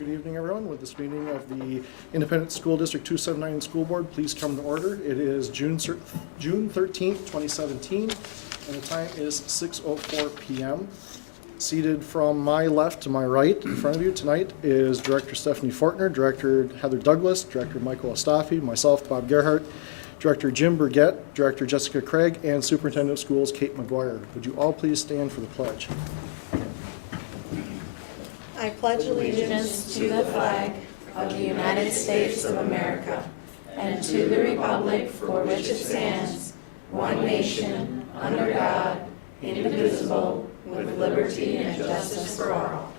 Good evening, everyone. With this meeting of the Independent School District 279 School Board, please come to order. It is June 13th, 2017, and the time is 6:04 p.m. Seated from my left to my right in front of you tonight is Director Stephanie Fortner, Director Heather Douglas, Director Michael Ostafi, myself, Bob Gerhart, Director Jim Burgett, Director Jessica Craig, and Superintendent of Schools Kate McGuire. Would you all please stand for the pledge? I pledge allegiance to the flag of the United States of America and to the republic for which it stands, one nation, under God, indivisible, with liberty and justice for all.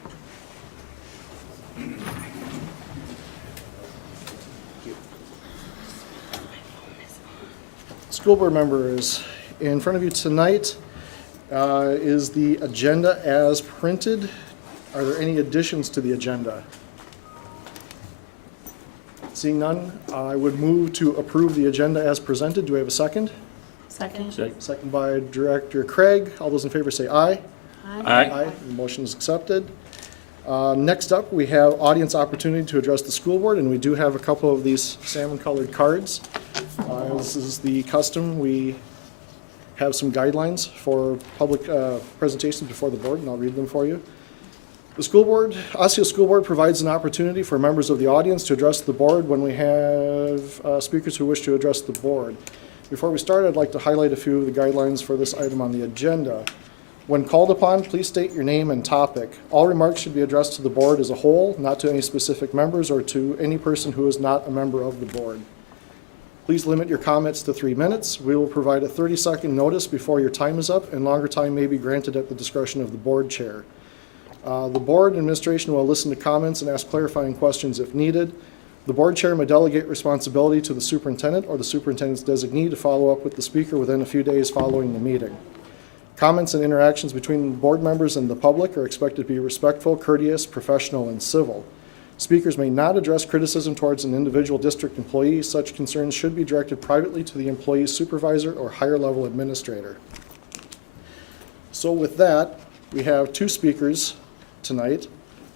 School board members, in front of you tonight is the agenda as printed. Are there any additions to the agenda? Seeing none, I would move to approve the agenda as presented. Do we have a second? Second. Second by Director Craig. All those in favor say aye. Aye. The motion is accepted. Next up, we have audience opportunity to address the school board, and we do have a couple of these salmon-colored cards. As is the custom, we have some guidelines for public presentations before the board, and I'll read them for you. The school board, Osseo School Board provides an opportunity for members of the audience to address the board when we have speakers who wish to address the board. Before we start, I'd like to highlight a few of the guidelines for this item on the agenda. When called upon, please state your name and topic. All remarks should be addressed to the board as a whole, not to any specific members or to any person who is not a member of the board. Please limit your comments to 3 minutes. We will provide a 30-second notice before your time is up, and longer time may be granted at the discretion of the board chair. The board administration will listen to comments and ask clarifying questions if needed. The board chair may delegate responsibility to the superintendent or the superintendent's designee to follow up with the speaker within a few days following the meeting. Comments and interactions between board members and the public are expected to be respectful, courteous, professional, and civil. Speakers may not address criticism towards an individual district employee. Such concerns should be directed privately to the employee's supervisor or higher level administrator. So with that, we have two speakers tonight.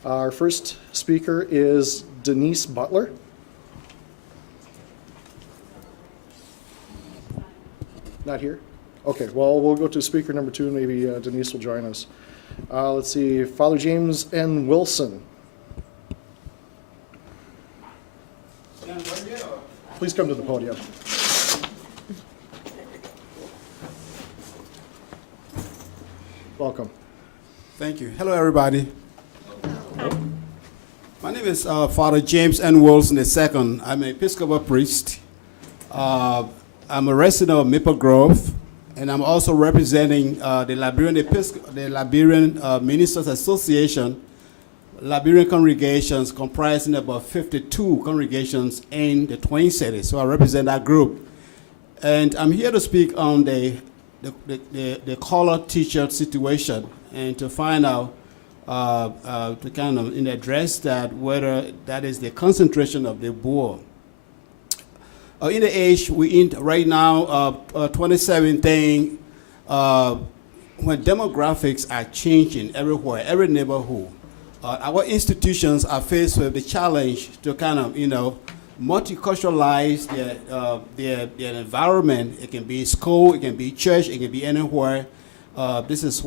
Our first speaker is Denise Butler. Not here? Okay, well, we'll go to speaker number 2. Maybe Denise will join us. Let's see, Father James N. Wilson. Please come to the podium. Welcome. Thank you. Hello, everybody. My name is Father James N. Wilson II. I'm an Episcopal priest. I'm a resident of Maple Grove, and I'm also representing the Liberian Ministers Association, Liberian congregations comprising about 52 congregations in the Twin Cities. So I represent that group. And I'm here to speak on the colored teacher situation and to find out, to kind of address that, whether that is the concentration of the board. In the age we in right now, 2017, when demographics are changing everywhere, every neighborhood, our institutions are faced with the challenge to kind of, multiculturalize their environment. It can be school, it can be church, it can be anywhere. This is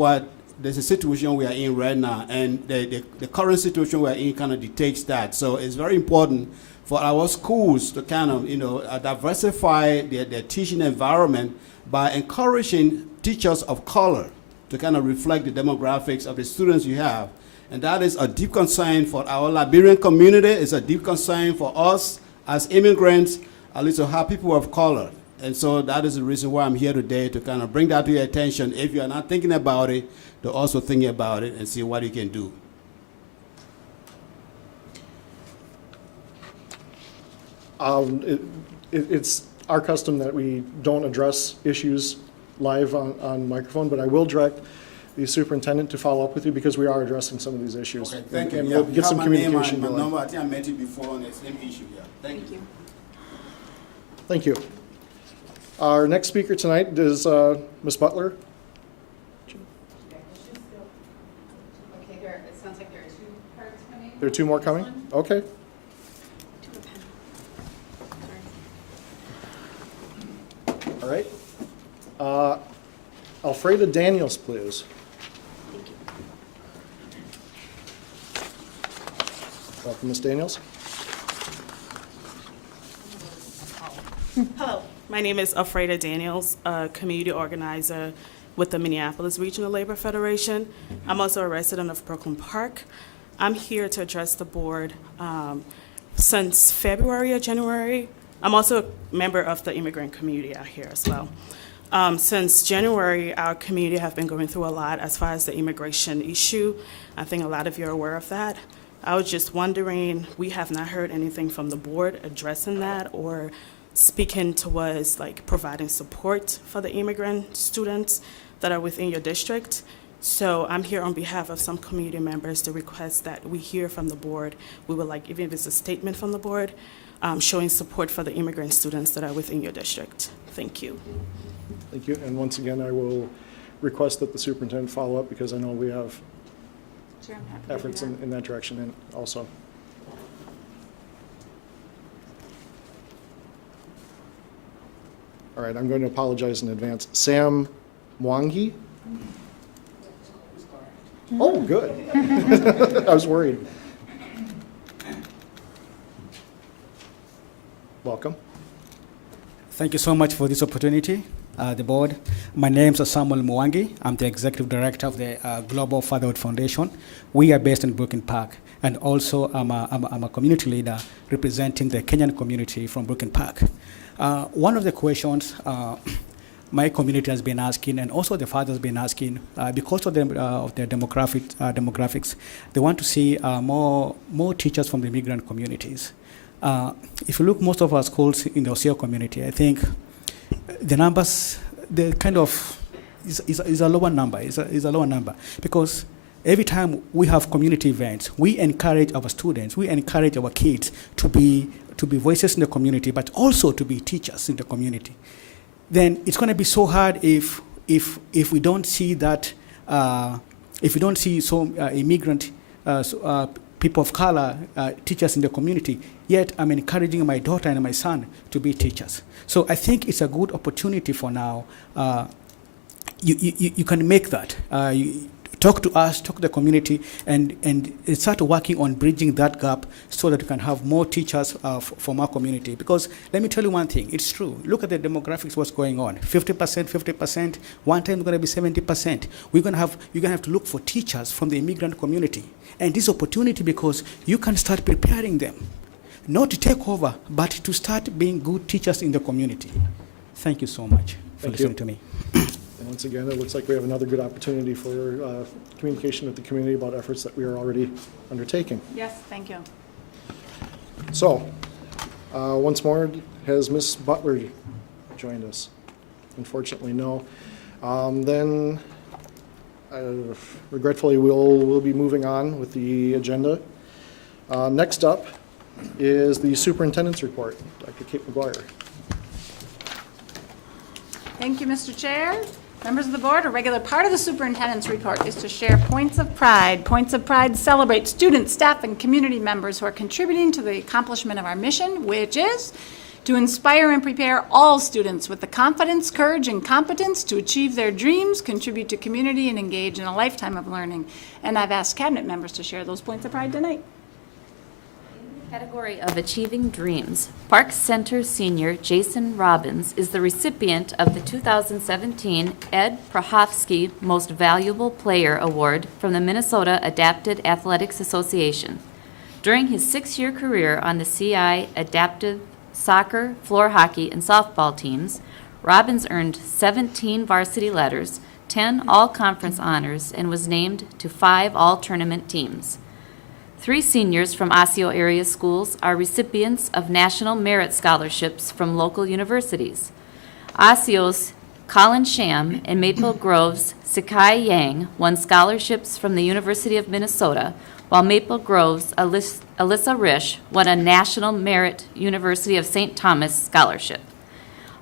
a situation we are in right now, and the current situation we are in kind of dictates that. So it's very important for our schools to kind of, diversify their teaching environment by encouraging teachers of color to kind of reflect the demographics of the students you have. And that is a deep concern for our Liberian community. It's a deep concern for us as immigrants, at least to have people of color. And so that is the reason why I'm here today, to kind of bring that to your attention. If you are not thinking about it, to also think about it and see what you can do. It's our custom that we don't address issues live on microphone, but I will direct the superintendent to follow up with you because we are addressing some of these issues. Okay, thank you. And Yeah, we'll get some communication my going. number. I think I met you before on the same issue. Yeah. Thank you. Thank you. Our next speaker tonight is Ms. Butler. Okay, it sounds like there are two There are two more coming? Okay. All right. Alfreda Daniels, please. Welcome, Ms. Daniels. Hello, my name is Alfreda Daniels, a community organizer with the Minneapolis Regional Labor Federation. I'm also a resident of Brooklyn Park. I'm here to address the board since February or January. I'm also a member of the immigrant community out here as well. Since January, our community have been going through a lot as far as the immigration issue. I think a lot of you are aware of that. I was just wondering, we have not heard anything from the board addressing that or speaking towards like providing support for the immigrant students that are within your district. So I'm here on behalf of some community members to request that we hear from the board. We would like, even if it's a statement from the board, showing support for the immigrant students that are within your district. Thank you. Thank you. And once again, I will request that the superintendent follow up because I know we have Sure, I'm happy to do efforts that. in that direction and also. All right, I'm going to apologize in advance. Sam Mwangi? Oh, good. I was worried. Welcome. Thank you so much for this opportunity, the board. My name is Samuel Mwangi. I'm the executive director of the Global Fatherhood Foundation. We are based in Brooklyn Park, and also I'm a community leader representing the Kenyan community from Brooklyn Park. One of the questions my community has been asking, and also the fathers have been asking, because of their demographics, they want to see more teachers from the immigrant communities. If you look, most of our schools in the Osseo community, I think the numbers, they kind of is a lower number. Is a lower number because every time we have community events, we encourage our students, we encourage our kids to be voices in the community, but also to be teachers in the community. Then it's going to be so hard if we don't see that, if we don't see some immigrant people of color teachers in the community. Yet I'm encouraging my daughter and my son to be teachers. So I think it's a good opportunity for now. You can make that. Talk to us, talk to the community, and start working on bridging that gap so that we can have more teachers from our community. Because let me tell you one thing, it's true. Look at the demographics, what's going on. 50%, 50%, one time it's going to be 70%. You're going to have to look for teachers from the immigrant community. And this opportunity because you can start preparing them, not to take over, but to start being good teachers in the community. Thank you so much for listening to me. And once again, it looks like we have another good opportunity for communication with the community about efforts that we are already undertaking. Yes, thank you. So, once more, has Ms. Butler joined us? Unfortunately, no. Then, regretfully, we'll be moving on with the agenda. Next up is the superintendent's report. Dr. Kate McGuire. Thank you, Mr. Chair. Members of the board, a regular part of the superintendent's report is to share points of pride. Points of pride celebrate students, staff, and community members who are contributing to the accomplishment of our mission, which is to inspire and prepare all students with the confidence, courage, and competence to achieve their dreams, contribute to community, and engage in a lifetime of learning. And I've asked cabinet members to share those points of pride tonight. Category of Achieving Dreams. Park Center senior Jason Robbins is the recipient of the 2017 Ed Prohofsky Most Valuable Player Award from the Minnesota Adapted Athletics Association. During his 6-year career on the CI Adaptive Soccer, Floor Hockey, and Softball teams, Robbins earned 17 varsity letters, 10 all-conference honors, and was named to 5 all-tournament teams. 3 seniors from Osseo area schools are recipients of National Merit Scholarships from local universities. Osseo's Colin Sham and Maple Grove's Sakai Yang won scholarships from the University of Minnesota, while Maple Grove's Alyssa Risch won a National Merit University of St. Thomas scholarship.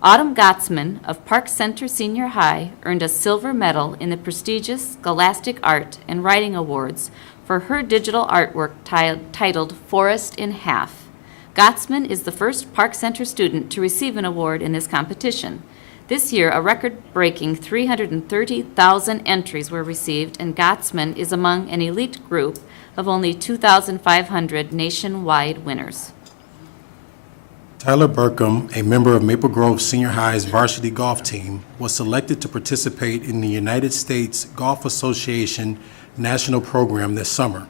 Autumn Gottsman of Park Center Senior High earned a silver medal in the prestigious Scholastic Art and Writing Awards for her digital artwork titled Forest in Half. Gottsman is the first Park Center student to receive an award in this competition. This year, a record-breaking 330,000 entries were received, and Gottsman is among an elite group of only 2,500 nationwide winners. Tyler Burkham, a member of Maple Grove Senior High's varsity golf team, was selected to participate in the United States Golf Association National Program this summer.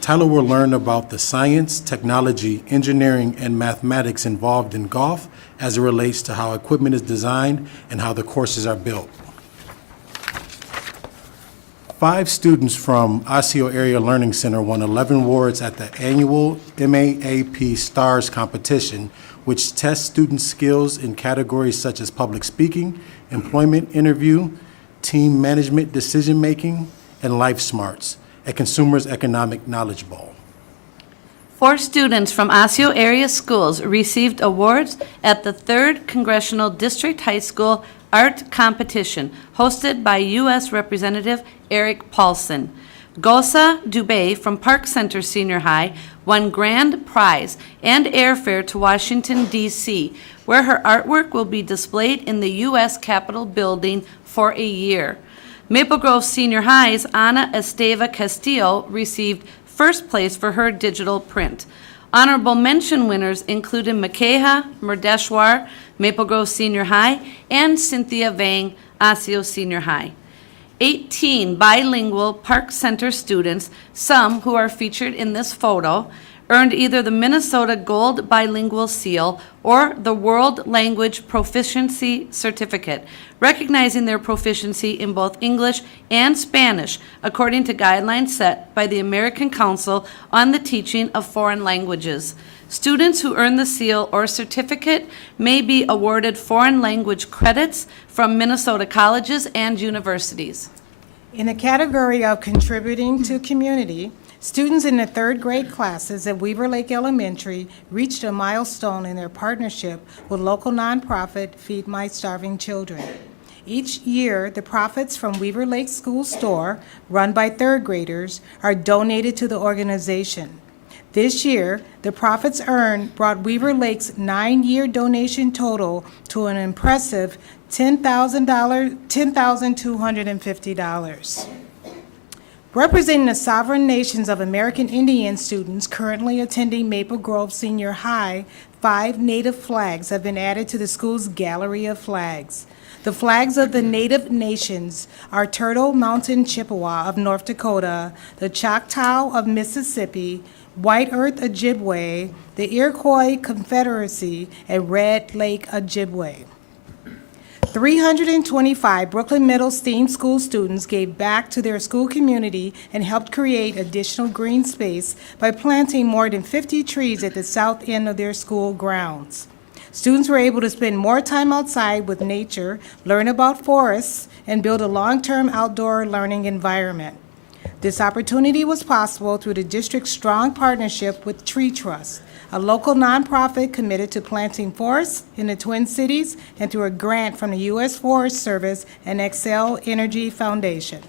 Tyler will learn about the science, technology, engineering, and mathematics involved in golf as it relates to how equipment is designed and how the courses are built. 5 students from Osseo Area Learning Center won 11 awards at the annual MAAP STARS competition, which tests student skills in categories such as public speaking, employment interview, team management decision-making, and life smarts, a consumer's economic knowledge bowl. 4 students from Osseo area schools received awards at the 3rd Congressional District High School Art Competition, hosted by U.S. Representative Eric Paulson. Gosa Dubé from Park Center Senior High won grand prize and airfare to Washington, D.C., where her artwork will be displayed in the U.S. Capitol building for a year. Maple Grove Senior High's Ana Esteva Castillo received first place for her digital print. Honorable mention winners included Makeha Murdeshwar, Maple Grove Senior High, and Cynthia Vang, Osseo Senior High. 18 bilingual Park Center students, some who are featured in this photo, earned either the Minnesota Gold Bilingual Seal or the World Language Proficiency Certificate, recognizing their proficiency in both English and Spanish, according to guidelines set by the American Council on the Teaching of Foreign Languages. Students who earn the seal or certificate may be awarded foreign language credits from Minnesota colleges and universities. In the category of contributing to community, students in the 3rd grade classes at Weaver Lake Elementary reached a milestone in their partnership with local nonprofit Feed My Starving Children. Each year, the profits from Weaver Lake School Store, run by 3rd graders, are donated to the organization. This year, the profits earned brought Weaver Lake's 9-year donation total to an impressive $10,250. Representing the sovereign nations of American Indian students currently attending Maple Grove Senior High, 5 native flags have been added to the school's gallery of flags. The flags of the native nations are Turtle Mountain Chippewa of North Dakota, the Choctaw of Mississippi, White Earth Ojibwe, the Iroquois Confederacy, and Red Lake Ojibwe. 325 Brooklyn Middle STEAM School students gave back to their school community and helped create additional green space by planting more than 50 trees at the south end of their school grounds. Students were able to spend more time outside with nature, learn about forests, and build a long-term outdoor learning environment. This opportunity was possible through the district's strong partnership with Tree Trust, a local nonprofit committed to planting forests in the Twin Cities, and through a grant from the U.S. Forest Service and Xcel Energy Foundation.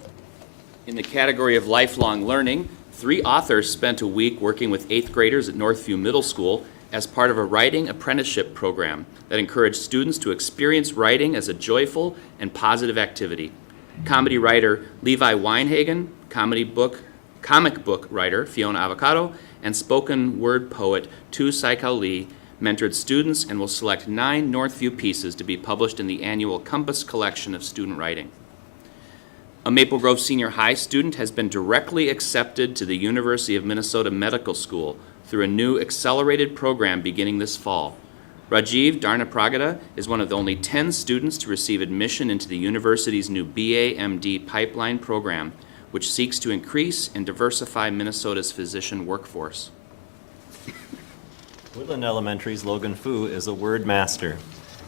In the category of lifelong learning, 3 authors spent a week working with 8th graders at Northview Middle School as part of a writing apprenticeship program that encouraged students to experience writing as a joyful and positive activity. Comedy writer Levi Weinhagen, comic book writer Fiona Avocado, and spoken word poet Tu Saikau Lee mentored students and will select 9 Northview pieces to be published in the annual Compass collection of student writing. A Maple Grove Senior High student has been directly accepted to the University of Minnesota Medical School through a new accelerated program beginning this fall. Rajiv Darnapragada is one of the only 10 students to receive admission into the university's new BA-MD pipeline program, which seeks to increase and diversify Minnesota's physician workforce. Woodland Elementary's Logan Fu is a Word Master.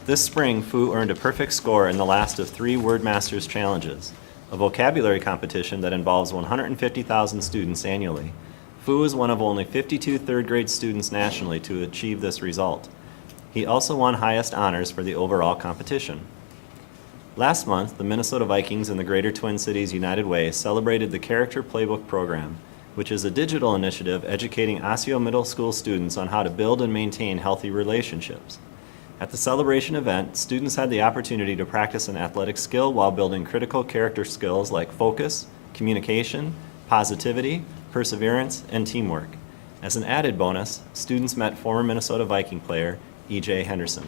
This spring, Fu earned a perfect score in the last of 3 Word Masters challenges, a vocabulary competition that involves 150,000 students annually. Fu is one of only 52 third-grade students nationally to achieve this result. He also won highest honors for the overall competition. Last month, the Minnesota Vikings and the Greater Twin Cities United Way celebrated the Character Playbook program, which is a digital initiative educating Osseo Middle School students on how to build and maintain healthy relationships. At the celebration event, students had the opportunity to practice an athletic skill while building critical character skills like focus, communication, positivity, perseverance, and teamwork. As an added bonus, students met former Minnesota Viking player E.J. Henderson.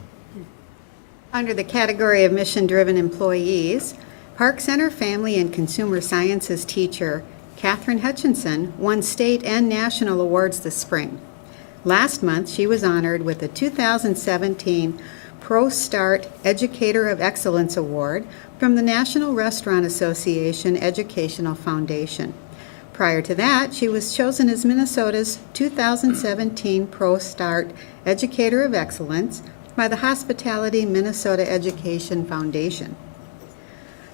Under the category of mission-driven employees, Park Center Family and Consumer Sciences teacher Catherine Hutchinson won state and national awards this spring. Last month, she was honored with the 2017 Pro Start Educator of Excellence Award from the National Restaurant Association Educational Foundation. Prior to that, she was chosen as Minnesota's 2017 Pro Start Educator of Excellence by the Hospitality Minnesota Education Foundation.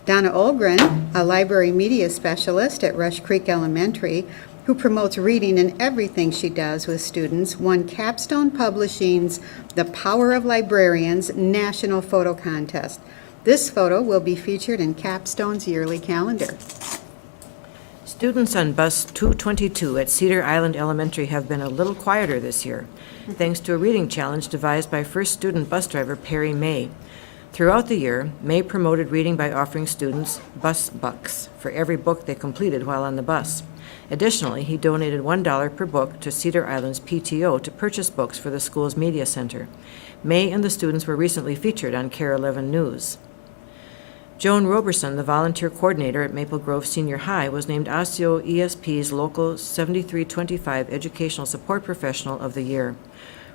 Donna Olgren, a library media specialist at Rush Creek Elementary, who promotes reading in everything she does with students, won Capstone Publishing's The Power of Librarians National Photo Contest. This photo will be featured in Capstone's yearly calendar. Students on Bus 222 at Cedar Island Elementary have been a little quieter this year, thanks to a reading challenge devised by first student bus driver Perry May. Throughout the year, May promoted reading by offering students bus bucks for every book they completed while on the bus. Additionally, he donated $1 per book to Cedar Island's PTO to purchase books for the school's media center. May and the students were recently featured on KARE 11 News. Joan Roberson, the volunteer coordinator at Maple Grove Senior High, was named Osseo ESP's Local 7325 Educational Support Professional of the Year.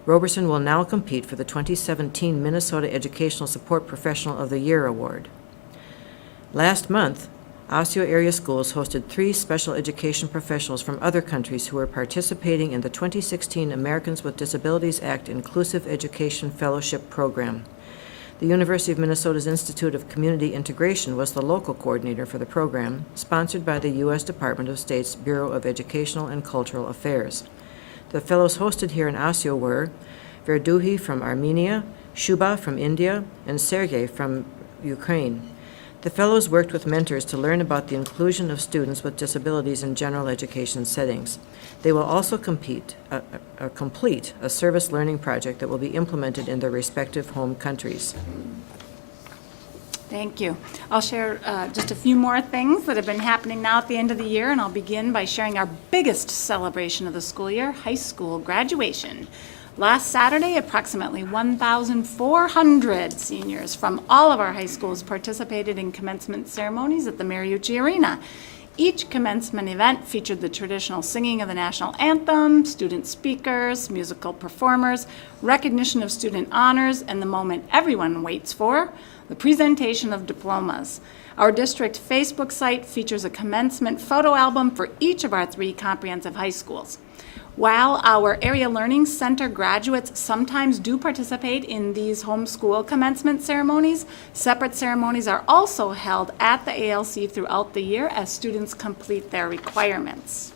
Roberson will now compete for the 2017 Minnesota Educational Support Professional of the Year award. Last month, Osseo area schools hosted 3 special education professionals from other countries who were participating in the 2016 Americans with Disabilities Act Inclusive Education Fellowship Program. The University of Minnesota's Institute of Community Integration was the local coordinator for the program, sponsored by the U.S. Department of State's Bureau of Educational and Cultural Affairs. The fellows hosted here in Osseo were Verduhi from Armenia, Shuba from India, and Sergei from Ukraine. The fellows worked with mentors to learn about the inclusion of students with disabilities in general education settings. They will also complete a service learning project that will be implemented in their respective home countries. Thank you. I'll share just a few more things that have been happening now at the end of the year, and I'll begin by sharing our biggest celebration of the school year, high school graduation. Last Saturday, approximately 1,400 seniors from all of our high schools participated in commencement ceremonies at the Mariucci Arena. Each commencement event featured the traditional singing of the national anthem, student speakers, musical performers, recognition of student honors, and the moment everyone waits for, the presentation of diplomas. Our district Facebook site features a commencement photo album for each of our 3 comprehensive high schools. While our Area Learning Center graduates sometimes do participate in these homeschool commencement ceremonies, separate ceremonies are also held at the ALC throughout the year as students complete their requirements.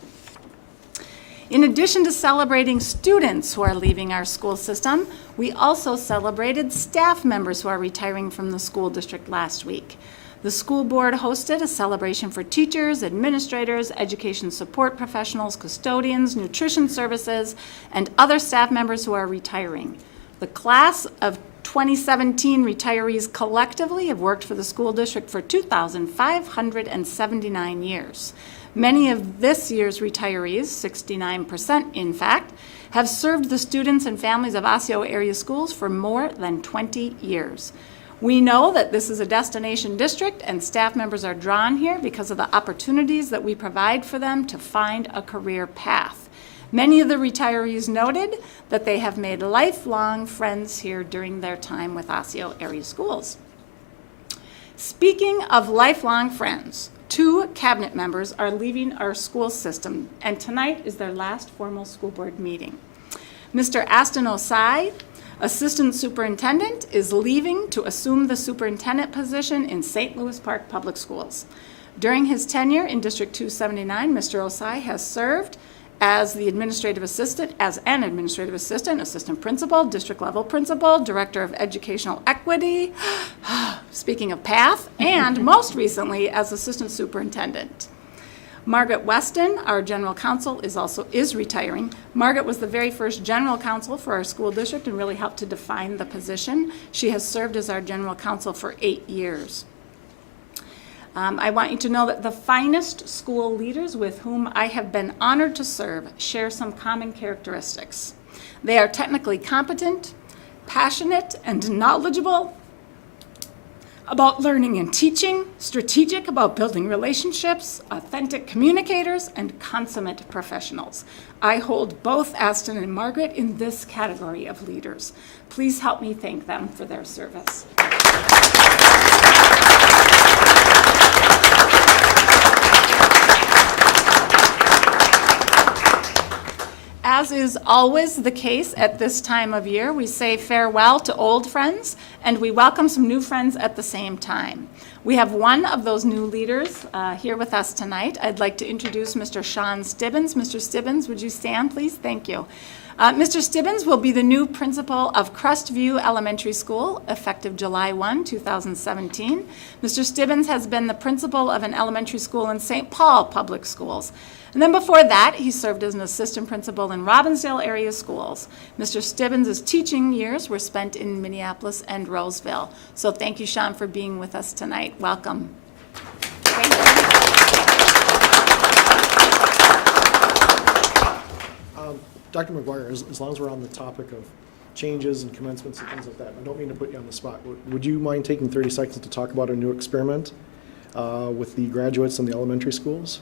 In addition to celebrating students who are leaving our school system, we also celebrated staff members who are retiring from the school district last week. The school board hosted a celebration for teachers, administrators, education support professionals, custodians, nutrition services, and other staff members who are retiring. The class of 2017 retirees collectively have worked for the school district for 2,579 years. Many of this year's retirees, 69% in fact, have served the students and families of Osseo area schools for more than 20 years. We know that this is a destination district and staff members are drawn here because of the opportunities that we provide for them to find a career path. Many of the retirees noted that they have made lifelong friends here during their time with Osseo area schools. Speaking of lifelong friends, 2 cabinet members are leaving our school system, and tonight is their last formal school board meeting. Mr. Aston Osseo, Assistant Superintendent, is leaving to assume the superintendent position in St. Louis Park Public Schools. During his tenure in District 279, Mr. Osseo has served as the administrative assistant, assistant principal, district level principal, director of educational equity, speaking of PATH, and most recently as assistant superintendent. Margaret Weston, our general counsel, is retiring. Margaret was the very first general counsel for our school district and really helped to define the position. She has served as our general counsel for 8 years. I want you to know that the finest school leaders with whom I have been honored to serve share some common characteristics. They are technically competent, passionate, and knowledgeable about learning and teaching, strategic about building relationships, authentic communicators, and consummate professionals. I hold both Aston and Margaret in this category of leaders. Please help me thank them for their service. As is always the case at this time of year, we say farewell to old friends and we welcome some new friends at the same time. We have one of those new leaders here with us tonight. I'd like to introduce Mr. Sean Stibbins. Mr. Stibbins, would you stand, please? Thank you. Mr. Stibbins will be the new principal of Crestview Elementary School, effective July 1, 2017. Mr. Stibbins has been the principal of an elementary school in St. Paul Public Schools. And then before that, he served as an assistant principal in Robbinsdale area schools. Mr. Stibbins' teaching years were spent in Minneapolis and Roseville. So thank you, Sean, for being with us tonight. Welcome. Thank you. Dr. McGuire, as long as we're on the topic of changes and commencements and things like that, I don't mean to put you on the spot. Would you mind taking 30 seconds to talk about our new experiment with the graduates in the elementary schools?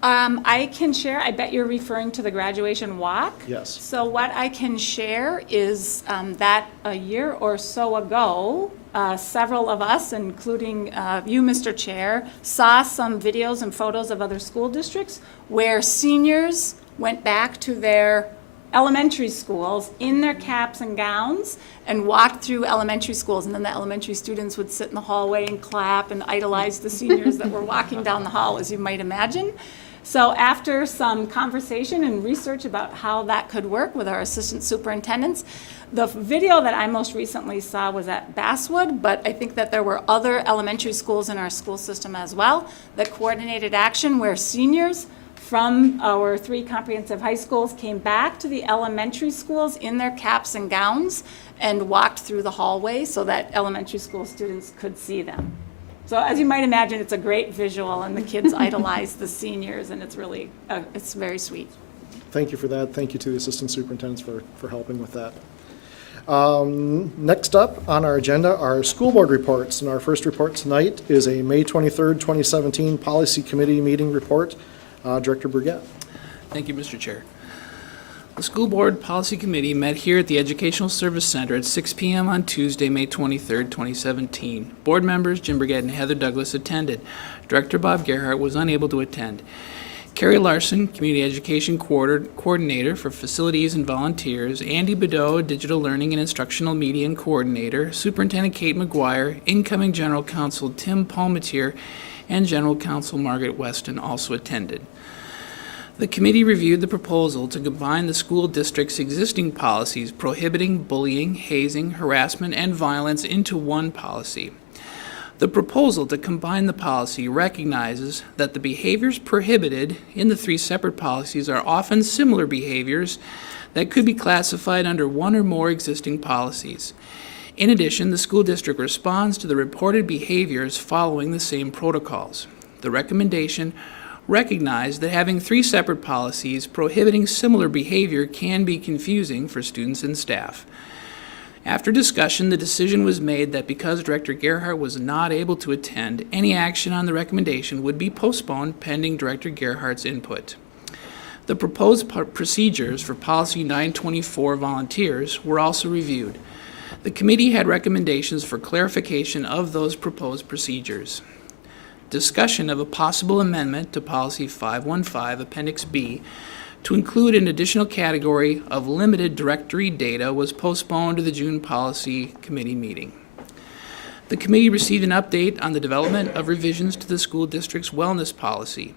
I can share. I bet you're referring to the graduation walk. Yes. So what I can share is that a year or so ago, several of us, including you, Mr. Chair, saw some videos and photos of other school districts where seniors went back to their elementary schools in their caps and gowns and walked through elementary schools. And then the elementary students would sit in the hallway and clap and idolize the seniors that were walking down the hall, as you might imagine. So after some conversation and research about how that could work with our assistant superintendents, the video that I most recently saw was at Basswood, but I think that there were other elementary schools in our school system as well that coordinated action where seniors from our 3 comprehensive high schools came back to the elementary schools in their caps and gowns and walked through the hallway so that elementary school students could see them. So as you might imagine, it's a great visual and the kids idolize the seniors and it's really, it's very sweet. Thank you for that. Thank you to the assistant superintendents for helping with that. Next up on our agenda are school board reports. And our first report tonight is a May 23rd, 2017 Policy Committee meeting report. Director Burgett. Thank you, Mr. Chair. The School Board Policy Committee met here at the Educational Service Center at 6 p.m. on Tuesday, May 23rd, 2017. Board members Jim Burgett and Heather Douglas attended. Director Bob Gerhardt was unable to attend. Carrie Larson, Community Education Coordinator for Facilities and Volunteers, Andy Bedeau, Digital Learning and Instructional Media and Coordinator, Superintendent Kate McGuire, Incoming General Counsel Tim Palmatier, and General Counsel Margaret Weston also attended. The committee reviewed the proposal to combine the school district's existing policies prohibiting bullying, hazing, harassment, and violence into one policy. The proposal to combine the policy recognizes that the behaviors prohibited in the 3 separate policies are often similar behaviors that could be classified under one or more existing policies. In addition, the school district responds to the reported behaviors following the same protocols. The recommendation recognized that having 3 separate policies prohibiting similar behavior can be confusing for students and staff. After discussion, the decision was made that because Director Gerhardt was not able to attend, any action on the recommendation would be postponed pending Director Gerhardt's input. The proposed procedures for Policy 924 volunteers were also reviewed. The committee had recommendations for clarification of those proposed procedures. Discussion of a possible amendment to Policy 515, Appendix B, to include an additional category of limited directory data was postponed to the June Policy Committee meeting. The committee received an update on the development of revisions to the school district's wellness policy.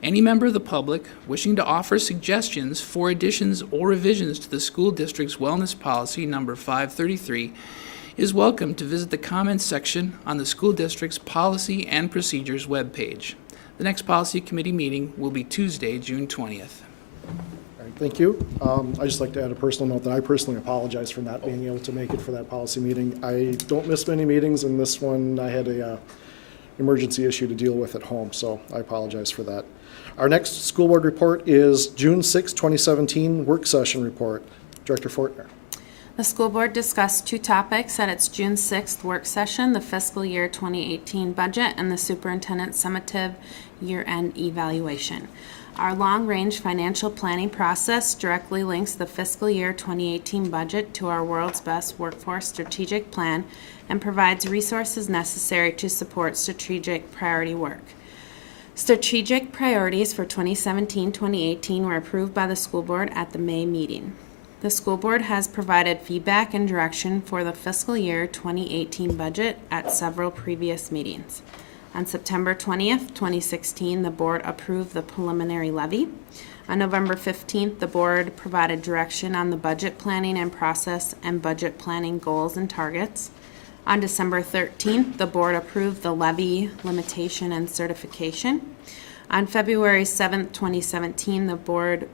Any member of the public wishing to offer suggestions for additions or revisions to the school district's wellness policy number 533 is welcome to visit the comments section on the school district's policy and procedures webpage. The next policy committee meeting will be Tuesday, June 20th. All right, thank you. I'd just like to add a personal note that I personally apologize for not being able to make it for that policy meeting. I don't miss many meetings, and this one I had a emergency issue to deal with at home, so I apologize for that. Our next school board report is June 6, 2017 work session report. Director Fortner. The school board discussed two topics at its June 6th work session, the fiscal year 2018 budget and the superintendent's summative year-end evaluation. Our long-range financial planning process directly links the fiscal year 2018 budget to our World's Best Workforce Strategic Plan and provides resources necessary to support strategic priority work. Strategic priorities for 2017-2018 were approved by the school board at the May meeting. The school board has provided feedback and direction for the fiscal year 2018 budget at several previous meetings. On September 20th, 2016, the board approved the preliminary levy. On November 15th, the board provided direction on the budget planning and process and budget planning goals and targets. On December 13th, the board approved the levy limitation and certification. On February 7th, 2017, the board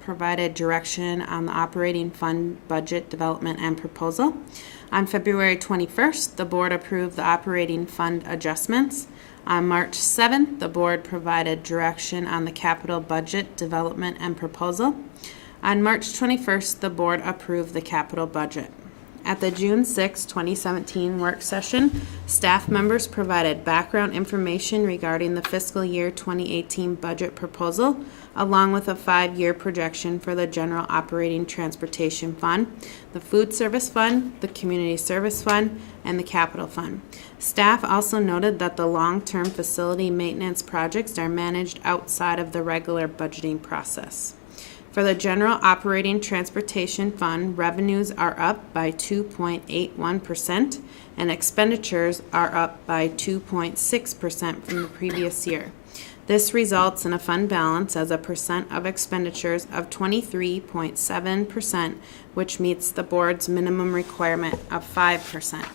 provided direction on the operating fund budget development and proposal. On February 21st, the board approved the operating fund adjustments. On March 7th, the board provided direction on the capital budget development and proposal. On March 21st, the board approved the capital budget. At the June 6, 2017 work session, staff members provided background information regarding the fiscal year 2018 budget proposal, along with a 5-year projection for the General Operating Transportation Fund, the Food Service Fund, the Community Service Fund, and the Capital Fund. Staff also noted that the long-term facility maintenance projects are managed outside of the regular budgeting process. For the General Operating Transportation Fund, revenues are up by 2.81% and expenditures are up by 2.6% from the previous year. This results in a fund balance as a percent of expenditures of 23.7%, which meets the board's minimum requirement of 5%.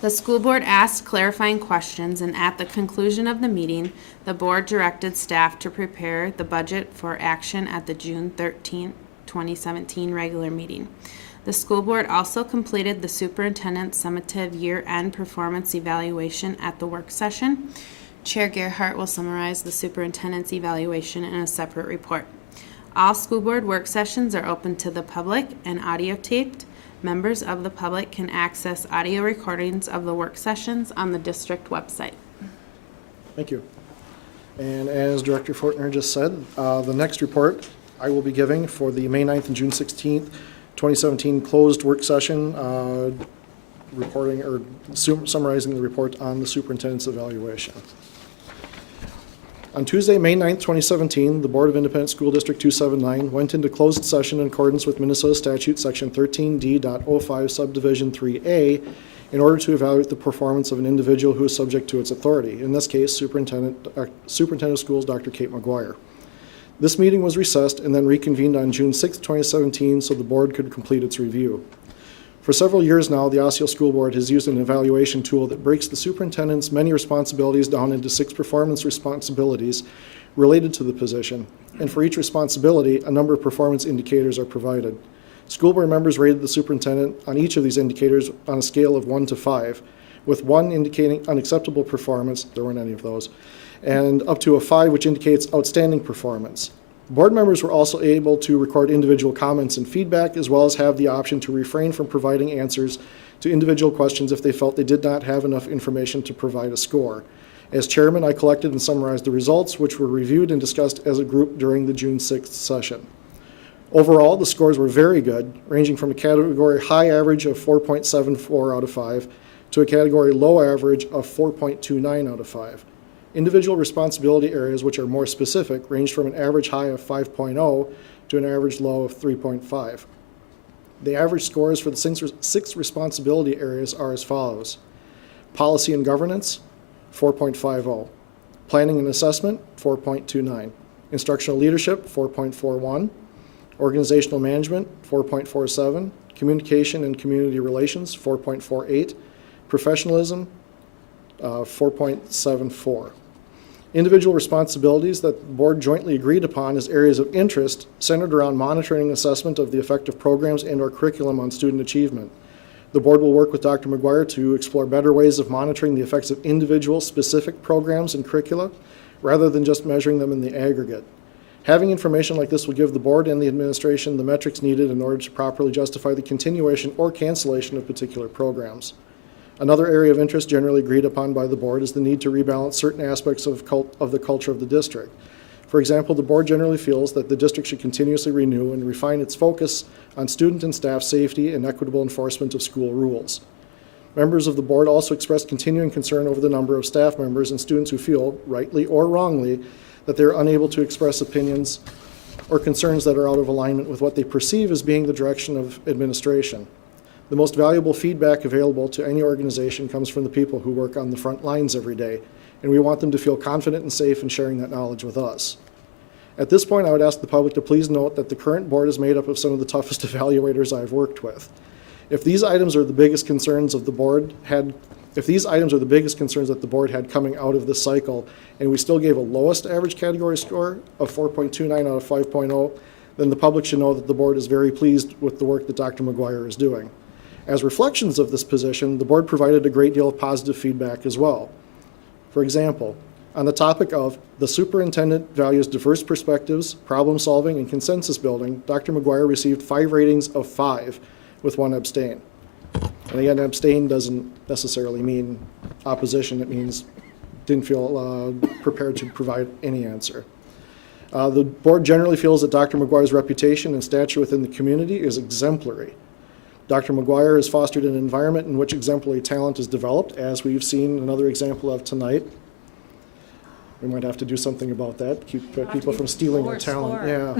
The school board asked clarifying questions, and at the conclusion of the meeting, the board directed staff to prepare the budget for action at the June 13, 2017 regular meeting. The school board also completed the superintendent's summative year-end performance evaluation at the work session. Chair Gerhart will summarize the superintendent's evaluation in a separate report. All school board work sessions are open to the public and audio taped. Members of the public can access audio recordings of the work sessions on the district website. Thank you. And as Director Fortner just said, the next report I will be giving for the May 9th and June 16th, 2017 closed work session, reporting or summarizing the report on the superintendent's evaluation. On Tuesday, May 9th, 2017, the Board of Independent School District 279 went into closed session in accordance with Minnesota Statute Section 13D.05 Subdivision 3A in order to evaluate the performance of an individual who is subject to its authority, in this case, Superintendent of Schools Dr. Kate McGuire. This meeting was recessed and then reconvened on June 6, 2017, so the board could complete its review. For several years now, the Osseo School Board has used an evaluation tool that breaks the superintendent's many responsibilities down into 6 performance responsibilities related to the position, and for each responsibility, a number of performance indicators are provided. School board members rated the superintendent on each of these indicators on a scale of 1 to 5, with 1 indicating unacceptable performance, there weren't any of those, and up to a 5 which indicates outstanding performance. Board members were also able to record individual comments and feedback, as well as have the option to refrain from providing answers to individual questions if they felt they did not have enough information to provide a score. As chairman, I collected and summarized the results, which were reviewed and discussed as a group during the June 6th session. Overall, the scores were very good, ranging from a category high average of 4.74 out of 5 to a category low average of 4.29 out of 5. Individual responsibility areas, which are more specific, ranged from an average high of 5.0 to an average low of 3.5. The average scores for the six responsibility areas are as follows. Policy and governance, 4.50. Planning and assessment, 4.29. Instructional leadership, 4.41. Organizational management, 4.47. Communication and community relations, 4.48. Professionalism, 4.74. Individual responsibilities that the board jointly agreed upon as areas of interest centered around monitoring and assessment of the effect of programs and/or curriculum on student achievement. The board will work with Dr. McGuire to explore better ways of monitoring the effects of individual specific programs and curricula rather than just measuring them in the aggregate. Having information like this will give the board and the administration the metrics needed in order to properly justify the continuation or cancellation of particular programs. Another area of interest generally agreed upon by the board is the need to rebalance certain aspects of the culture of the district. For example, the board generally feels that the district should continuously renew and refine its focus on student and staff safety and equitable enforcement of school rules. Members of the board also expressed continuing concern over the number of staff members and students who feel, rightly or wrongly, that they are unable to express opinions or concerns that are out of alignment with what they perceive as being the direction of administration. The most valuable feedback available to any organization comes from the people who work on the front lines every day, and we want them to feel confident and safe in sharing that knowledge with us. At this point, I would ask the public to please note that the current board is made up of some of the toughest evaluators I've worked with. If these items are the biggest concerns of the board had, if these items are the biggest concerns that the board had coming out of this cycle, and we still gave a lowest average category score of 4.29 out of 5.0, then the public should know that the board is very pleased with the work that Dr. McGuire is doing. As reflections of this position, the board provided a great deal of positive feedback as well. For example, on the topic of the superintendent values diverse perspectives, problem solving, and consensus building, Dr. McGuire received 5 ratings of 5 with 1 abstain. And again, abstain doesn't necessarily mean opposition. It means didn't feel prepared to provide any answer. The board generally feels that Dr. McGuire's reputation and stature within the community is exemplary. Dr. McGuire has fostered an environment in which exemplary talent is developed, as we've seen another example of tonight. We might have to do something about that, keep people from stealing our talent. Yeah.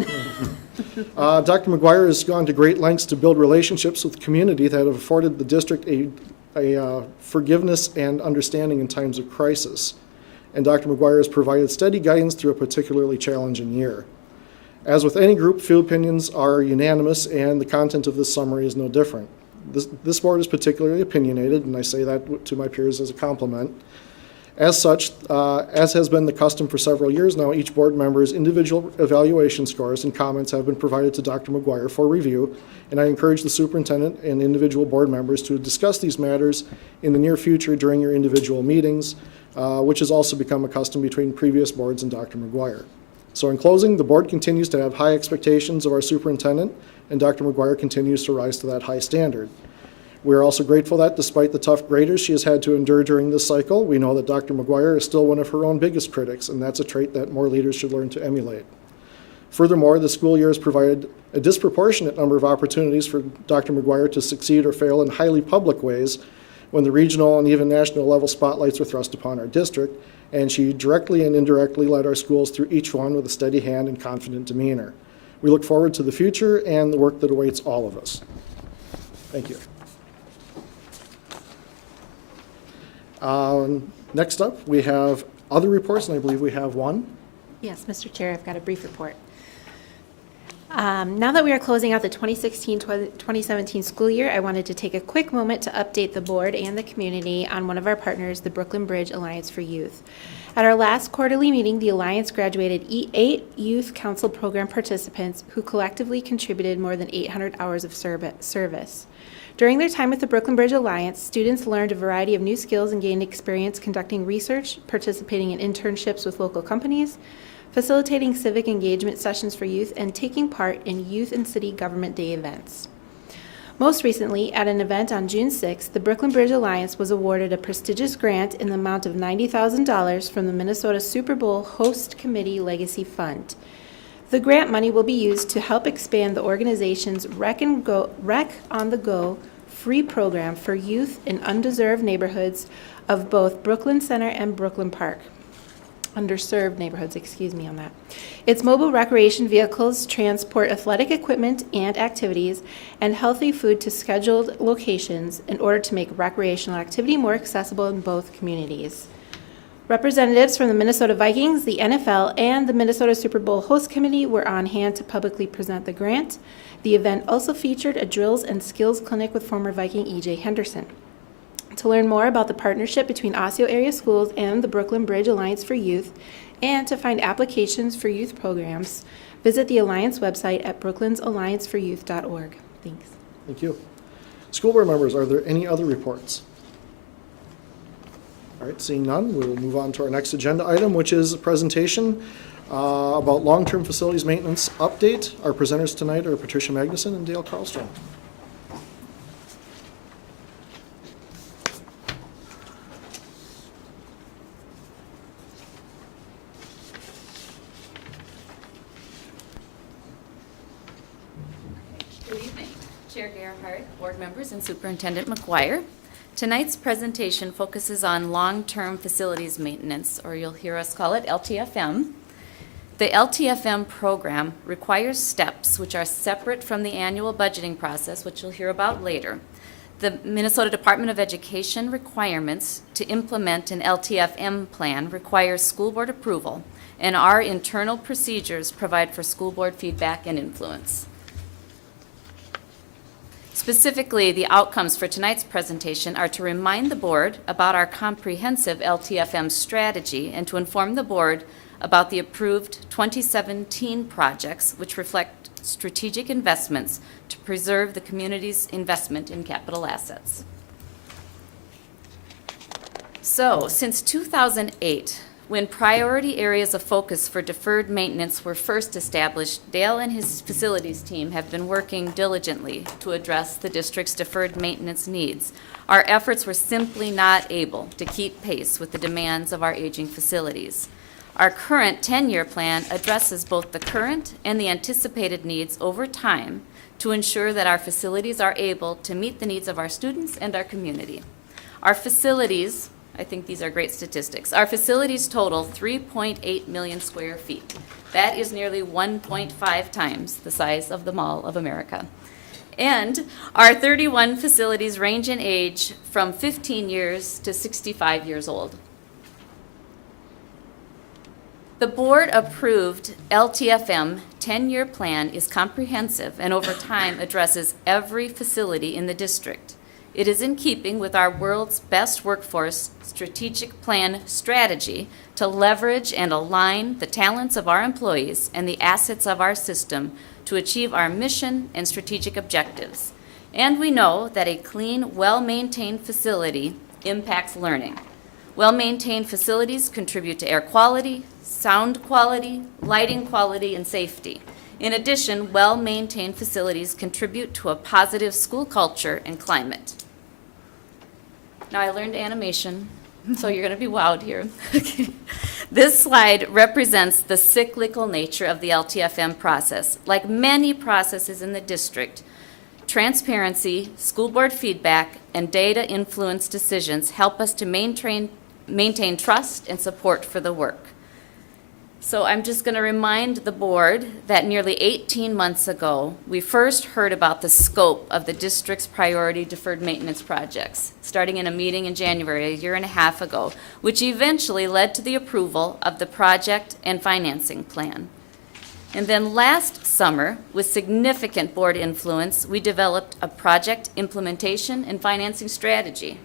Dr. McGuire has gone to great lengths to build relationships with the community that have afforded the district a forgiveness and understanding in times of crisis. And Dr. McGuire has provided steady guidance through a particularly challenging year. As with any group, few opinions are unanimous, and the content of this summary is no different. This board is particularly opinionated, and I say that to my peers as a compliment. As such, as has been the custom for several years now, each board member's individual evaluation scores and comments have been provided to Dr. McGuire for review, and I encourage the superintendent and individual board members to discuss these matters in the near future during your individual meetings, which has also become a custom between previous boards and Dr. McGuire. So in closing, the board continues to have high expectations of our superintendent, and Dr. McGuire continues to rise to that high standard. We are also grateful that despite the tough graders she has had to endure during this cycle, we know that Dr. McGuire is still one of her own biggest critics, and that's a trait that more leaders should learn to emulate. Furthermore, the school year has provided a disproportionate number of opportunities for Dr. McGuire to succeed or fail in highly public ways when the regional and even national level spotlights were thrust upon our district, and she directly and indirectly led our schools through each one with a steady hand and confident demeanor. We look forward to the future and the work that awaits all of us. Thank you. Next up, we have other reports, and I believe we have one. Yes, Mr. Chair, I've got a brief report. Now that we are closing out the 2016-2017 school year, I wanted to take a quick moment to update the board and the community on one of our partners, the Brooklyn Bridge Alliance for Youth. At our last quarterly meeting, the Alliance graduated 8 Youth Council Program participants who collectively contributed more than 800 hours of service. During their time with the Brooklyn Bridge Alliance, students learned a variety of new skills and gained experience conducting research, participating in internships with local companies, facilitating civic engagement sessions for youth, and taking part in Youth and City Government Day events. Most recently, at an event on June 6th, the Brooklyn Bridge Alliance was awarded a prestigious grant in the amount of $90,000 from the Minnesota Super Bowl Host Committee Legacy Fund. The grant money will be used to help expand the organization's Rec on the Go free program for youth in undeserved neighborhoods of both Brooklyn Center and Brooklyn Park. underserved neighborhoods, excuse me on that. Its mobile recreation vehicles transport athletic equipment and activities and healthy food to scheduled locations in order to make recreational activity more accessible in both communities. Representatives from the Minnesota Vikings, the NFL, and the Minnesota Super Bowl host committee were on hand to publicly present the grant. The event also featured a drills and skills clinic with former Viking E.J. Henderson. To learn more about the partnership between Osseo area schools and the Brooklyn Bridge Alliance for Youth, and to find applications for youth programs, visit the Alliance website at brooklynsallianceforyouth.org. Thanks. Thank you. School board members, are there any other reports? All right, seeing none, we will move on to our next agenda item, which is a presentation about long-term facilities maintenance update. Our presenters tonight are Patricia Magnuson and Dale Carlstrom. Good evening, Chair Gerhardt, board members, and Superintendent McGuire. Tonight's presentation focuses on long-term facilities maintenance, or you'll hear us call it LTFM. The LTFM program requires steps which are separate from the annual budgeting process, which you'll hear about later. The Minnesota Department of Education requirements to implement an LTFM plan requires school board approval, and our internal procedures provide for school board feedback and influence. Specifically, the outcomes for tonight's presentation are to remind the board about our comprehensive LTFM strategy and to inform the board about the approved 2017 projects, which reflect strategic investments to preserve the community's investment in capital assets. So, since 2008, when priority areas of focus for deferred maintenance were first established, Dale and his facilities team have been working diligently to address the district's deferred maintenance needs. Our efforts were simply not able to keep pace with the demands of our aging facilities. Our current 10-year plan addresses both the current and the anticipated needs over time to ensure that our facilities are able to meet the needs of our students and our community. Our facilities, I think these are great statistics. Our facilities total 3.8 million square feet. That is nearly 1.5 times the size of the Mall of America. And our 31 facilities range in age from 15 years to 65 years old. The board-approved LTFM 10-year plan is comprehensive and over time addresses every facility in the district. It is in keeping with our world's best workforce strategic plan strategy to leverage and align the talents of our employees and the assets of our system to achieve our mission and strategic objectives. And we know that a clean, well-maintained facility impacts learning. Well-maintained facilities contribute to air quality, sound quality, lighting quality, and safety. In addition, well-maintained facilities contribute to a positive school culture and climate. Now, I learned animation, so you're going to be wowed here. This slide represents the cyclical nature of the LTFM process. Like many processes in the district, transparency, school board feedback, and data-influenced decisions help us to maintain trust and support for the work. So I'm just going to remind the board that nearly 18 months ago, we first heard about the scope of the district's priority deferred maintenance projects, starting in a meeting in January, a year and a half ago, which eventually led to the approval of the project and financing plan. And then last summer, with significant board influence, we developed a project implementation and financing strategy.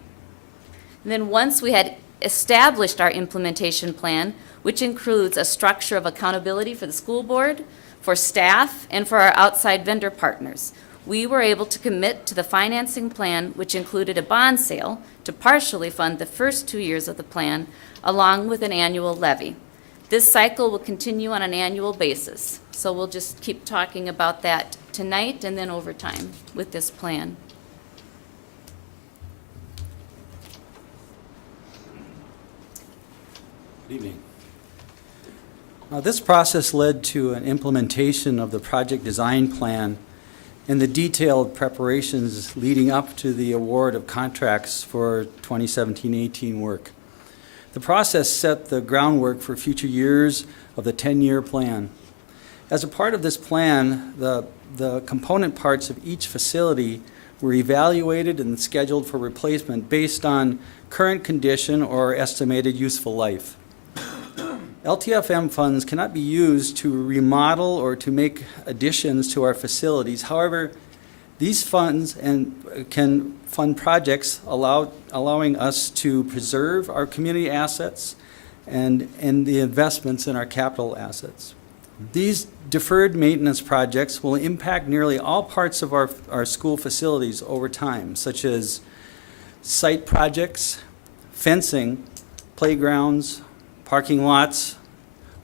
And then once we had established our implementation plan, which includes a structure of accountability for the school board, for staff, and for our outside vendor partners, we were able to commit to the financing plan, which included a bond sale to partially fund the first 2 years of the plan, along with an annual levy. This cycle will continue on an annual basis, so we'll just keep talking about that tonight and then over time with this plan. Good evening. Now, this process led to an implementation of the project design plan and the detailed preparations leading up to the award of contracts for 2017-18 work. The process set the groundwork for future years of the 10-year plan. As a part of this plan, the component parts of each facility were evaluated and scheduled for replacement based on current condition or estimated useful life. LTFM funds cannot be used to remodel or to make additions to our facilities. However, these funds can fund projects allowing us to preserve our community assets and the investments in our capital assets. These deferred maintenance projects will impact nearly all parts of our school facilities over time, such as site projects, fencing, playgrounds, parking lots,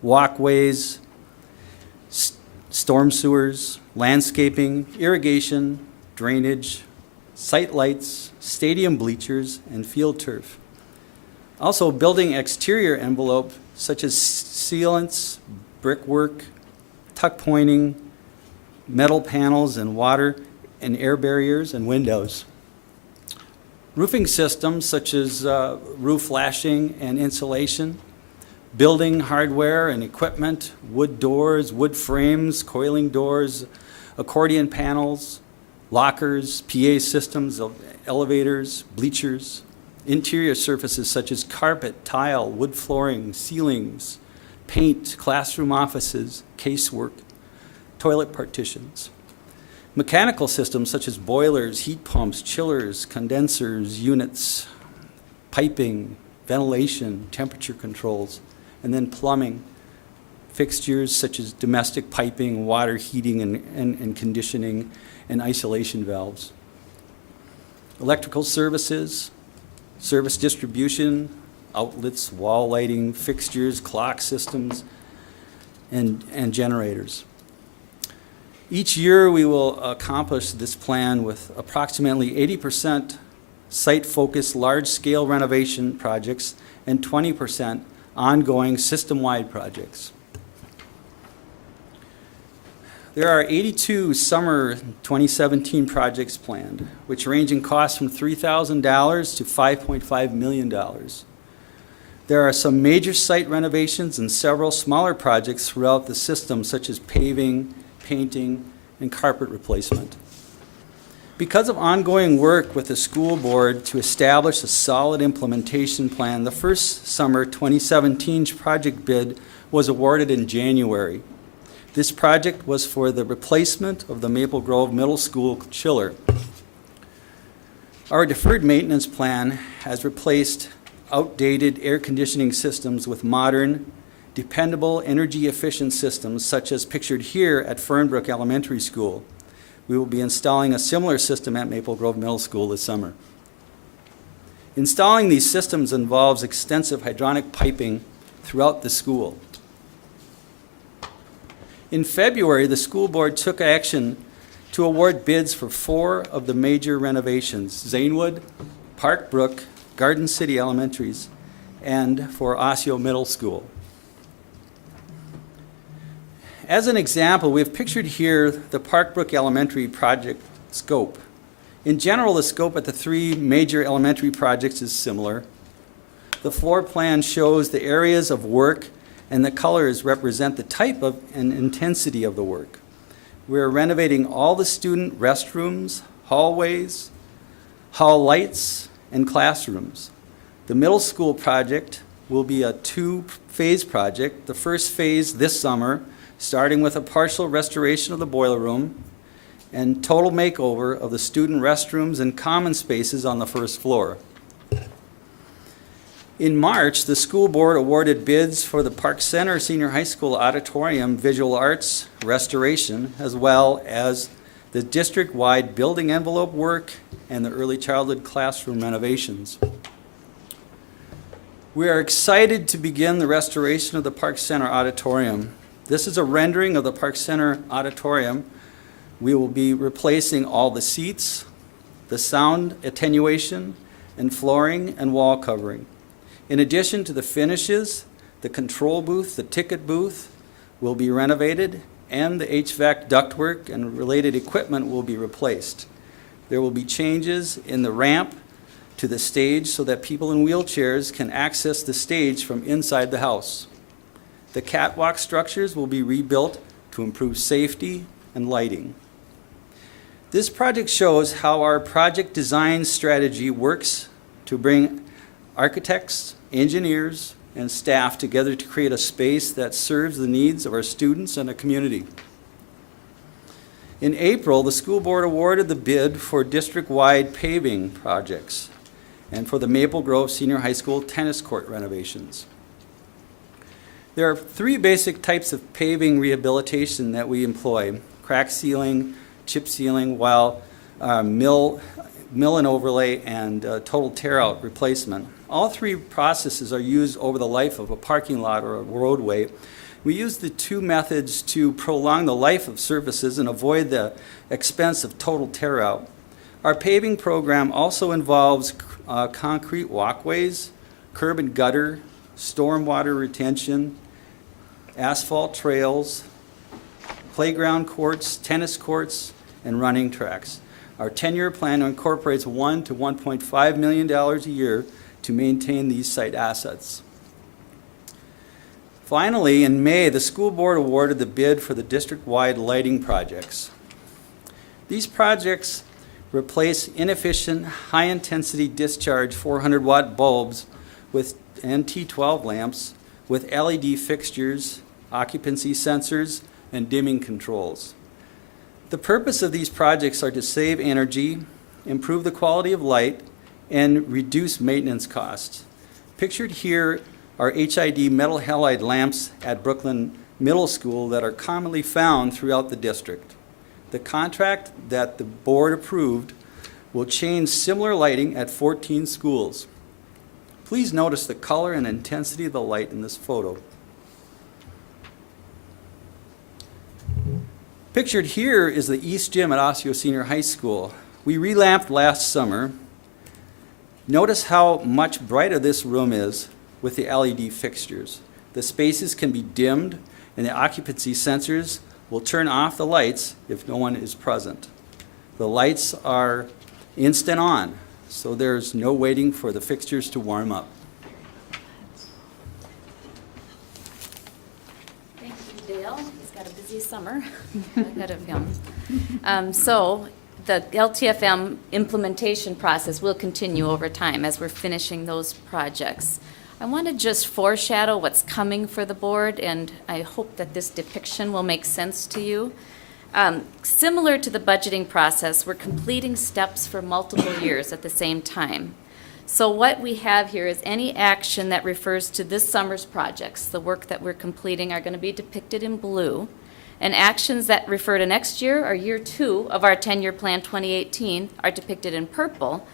walkways, storm sewers, landscaping, irrigation, drainage, site lights, stadium bleachers, and field turf. Also, building exterior envelope such as sealants, brickwork, tuck pointing, metal panels, and water and air barriers and windows. Roofing systems such as roof flashing and insulation, building hardware and equipment, wood doors, wood frames, coiling doors, accordion panels, lockers, PA systems, elevators, bleachers, interior surfaces such as carpet, tile, wood flooring, ceilings, paint, classroom offices, casework, toilet partitions. Mechanical systems such as boilers, heat pumps, chillers, condensers, units, piping, ventilation, temperature controls, and then plumbing, fixtures such as domestic piping, water heating and conditioning, and isolation valves. Electrical services, service distribution, outlets, wall lighting, fixtures, clock systems, and generators. Each year we will accomplish this plan with approximately 80% site-focused large-scale renovation projects and 20% ongoing system-wide projects. There are 82 summer 2017 projects planned, which range in cost from $3,000 to $5.5 million. There are some major site renovations and several smaller projects throughout the system, such as paving, painting, and carpet replacement. Because of ongoing work with the school board to establish a solid implementation plan, the first summer 2017 project bid was awarded in January. This project was for the replacement of the Maple Grove Middle School chiller. Our deferred maintenance plan has replaced outdated air conditioning systems with modern, dependable, energy-efficient systems such as pictured here at Fernbrook Elementary School. We will be installing a similar system at Maple Grove Middle School this summer. Installing these systems involves extensive hydronic piping throughout the school. In February, the school board took action to award bids for 4 of the major renovations: Zanewood, Park Brook, Garden City Elementaries, and for Osseo Middle School. As an example, we have pictured here the Park Brook Elementary project scope. In general, the scope at the 3 major elementary projects is similar. The floor plan shows the areas of work, and the colors represent the type of and intensity of the work. We are renovating all the student restrooms, hallways, hall lights, and classrooms. The middle school project will be a 2-phase project. The first phase this summer, starting with a partial restoration of the boiler room and total makeover of the student restrooms and common spaces on the first floor. In March, the school board awarded bids for the Park Center Senior High School Auditorium Visual Arts restoration, as well as the district-wide building envelope work and the early childhood classroom renovations. We are excited to begin the restoration of the Park Center Auditorium. This is a rendering of the Park Center Auditorium. We will be replacing all the seats, the sound attenuation, and flooring and wall covering. In addition to the finishes, the control booth, the ticket booth will be renovated, and the HVAC ductwork and related equipment will be replaced. There will be changes in the ramp to the stage so that people in wheelchairs can access the stage from inside the house. The catwalk structures will be rebuilt to improve safety and lighting. This project shows how our project design strategy works to bring architects, engineers, and staff together to create a space that serves the needs of our students and the community. In April, the school board awarded the bid for district-wide paving projects and for the Maple Grove Senior High School tennis court renovations. There are three basic types of paving rehabilitation that we employ: crack sealing, chip sealing, while mill and overlay, and total tear-out replacement. All three processes are used over the life of a parking lot or a roadway. We use the two methods to prolong the life of surfaces and avoid the expense of total tear-out. Our paving program also involves concrete walkways, curb and gutter, stormwater retention, asphalt trails, playground courts, tennis courts, and running tracks. Our 10-year plan incorporates $1 to $1.5 million a year to maintain these site assets. Finally, in May, the school board awarded the bid for the district-wide lighting projects. These projects replace inefficient, high-intensity discharge 400-watt bulbs with T12 lamps with LED fixtures, occupancy sensors, and dimming controls. The purpose of these projects are to save energy, improve the quality of light, and reduce maintenance costs. Pictured here are HID metal halide lamps at Brooklyn Middle School that are commonly found throughout the district. The contract that the board approved will change similar lighting at 14 schools. Please notice the color and intensity of the light in this photo. Pictured here is the East Gym at Osseo Senior High School. We relamped last summer. Notice how much brighter this room is with the LED fixtures. The spaces can be dimmed, and the occupancy sensors will turn off the lights if no one is present. The lights are instant on, so there's no waiting for the fixtures to warm up. Thank you, Dale. He's got a busy summer ahead of him. So the LTFM implementation process will continue over time as we're finishing those projects. I want to just foreshadow what's coming for the board, and I hope that this depiction will make sense to you. Similar to the budgeting process, we're completing steps for multiple years at the same time. So what we have here is any action that refers to this summer's projects, the work that we're completing, are going to be depicted in blue. And actions that refer to next year or year 2 of our 10-year plan 2018 are depicted in purple.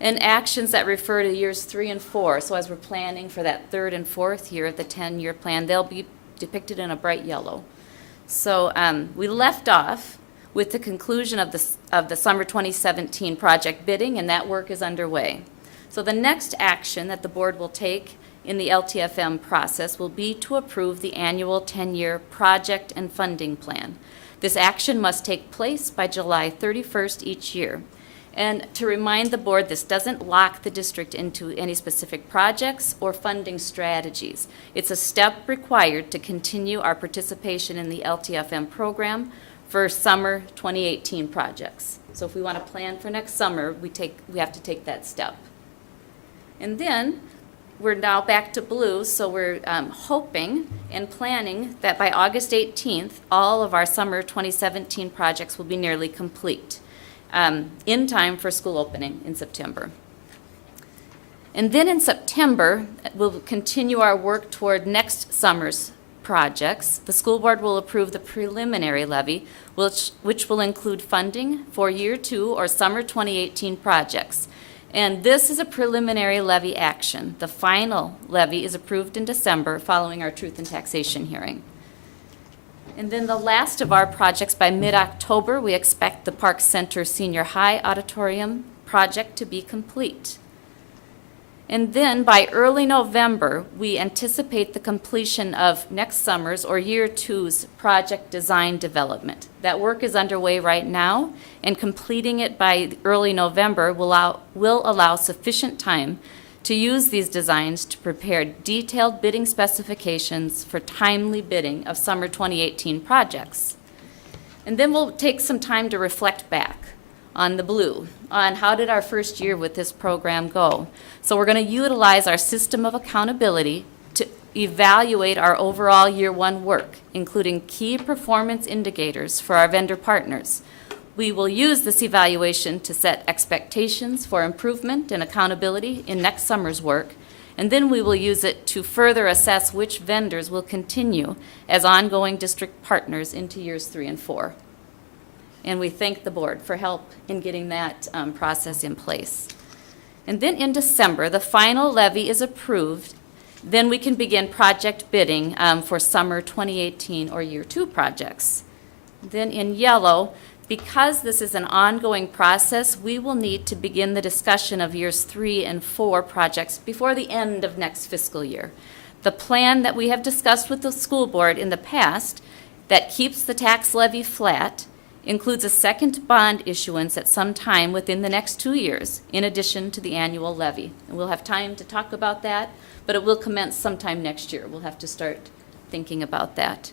And actions that refer to years 3 and 4, so as we're planning for that 3rd and 4th year of the 10-year plan, they'll be depicted in a bright yellow. So we left off with the conclusion of the summer 2017 project bidding, and that work is underway. So the next action that the board will take in the LTFM process will be to approve the annual 10-year project and funding plan. This action must take place by July 31st each year. And to remind the board, this doesn't lock the district into any specific projects or funding strategies. It's a step required to continue our participation in the LTFM program for summer 2018 projects. So if we want to plan for next summer, we have to take that step. And then we're now back to blue, so we're hoping and planning that by August 18th, all of our summer 2017 projects will be nearly complete. In time for school opening in September. And then in September, we'll continue our work toward next summer's projects. The school board will approve the preliminary levy, which will include funding for year 2 or summer 2018 projects. And this is a preliminary levy action. The final levy is approved in December following our Truth in Taxation hearing. And then the last of our projects, by mid-October, we expect the Park Center Senior High Auditorium project to be complete. And then by early November, we anticipate the completion of next summer's or year two's project design development. That work is underway right now, and completing it by early November will allow sufficient time to use these designs to prepare detailed bidding specifications for timely bidding of summer 2018 projects. And then we'll take some time to reflect back on the blue, on how did our first year with this program go. So we're going to utilize our system of accountability to evaluate our overall year one work, including key performance indicators for our vendor partners. We will use this evaluation to set expectations for improvement and accountability in next summer's work, and then we will use it to further assess which vendors will continue as ongoing district partners into years 3 and 4. And we thank the board for help in getting that process in place. And then in December, the final levy is approved. Then we can begin project bidding for summer 2018 or year 2 projects. Then in yellow, because this is an ongoing process, we will need to begin the discussion of years 3 and 4 projects before the end of next fiscal year. The plan that we have discussed with the school board in the past that keeps the tax levy flat includes a second bond issuance at some time within the next 2 years, in addition to the annual levy. And we'll have time to talk about that, but it will commence sometime next year. We'll have to start thinking about that.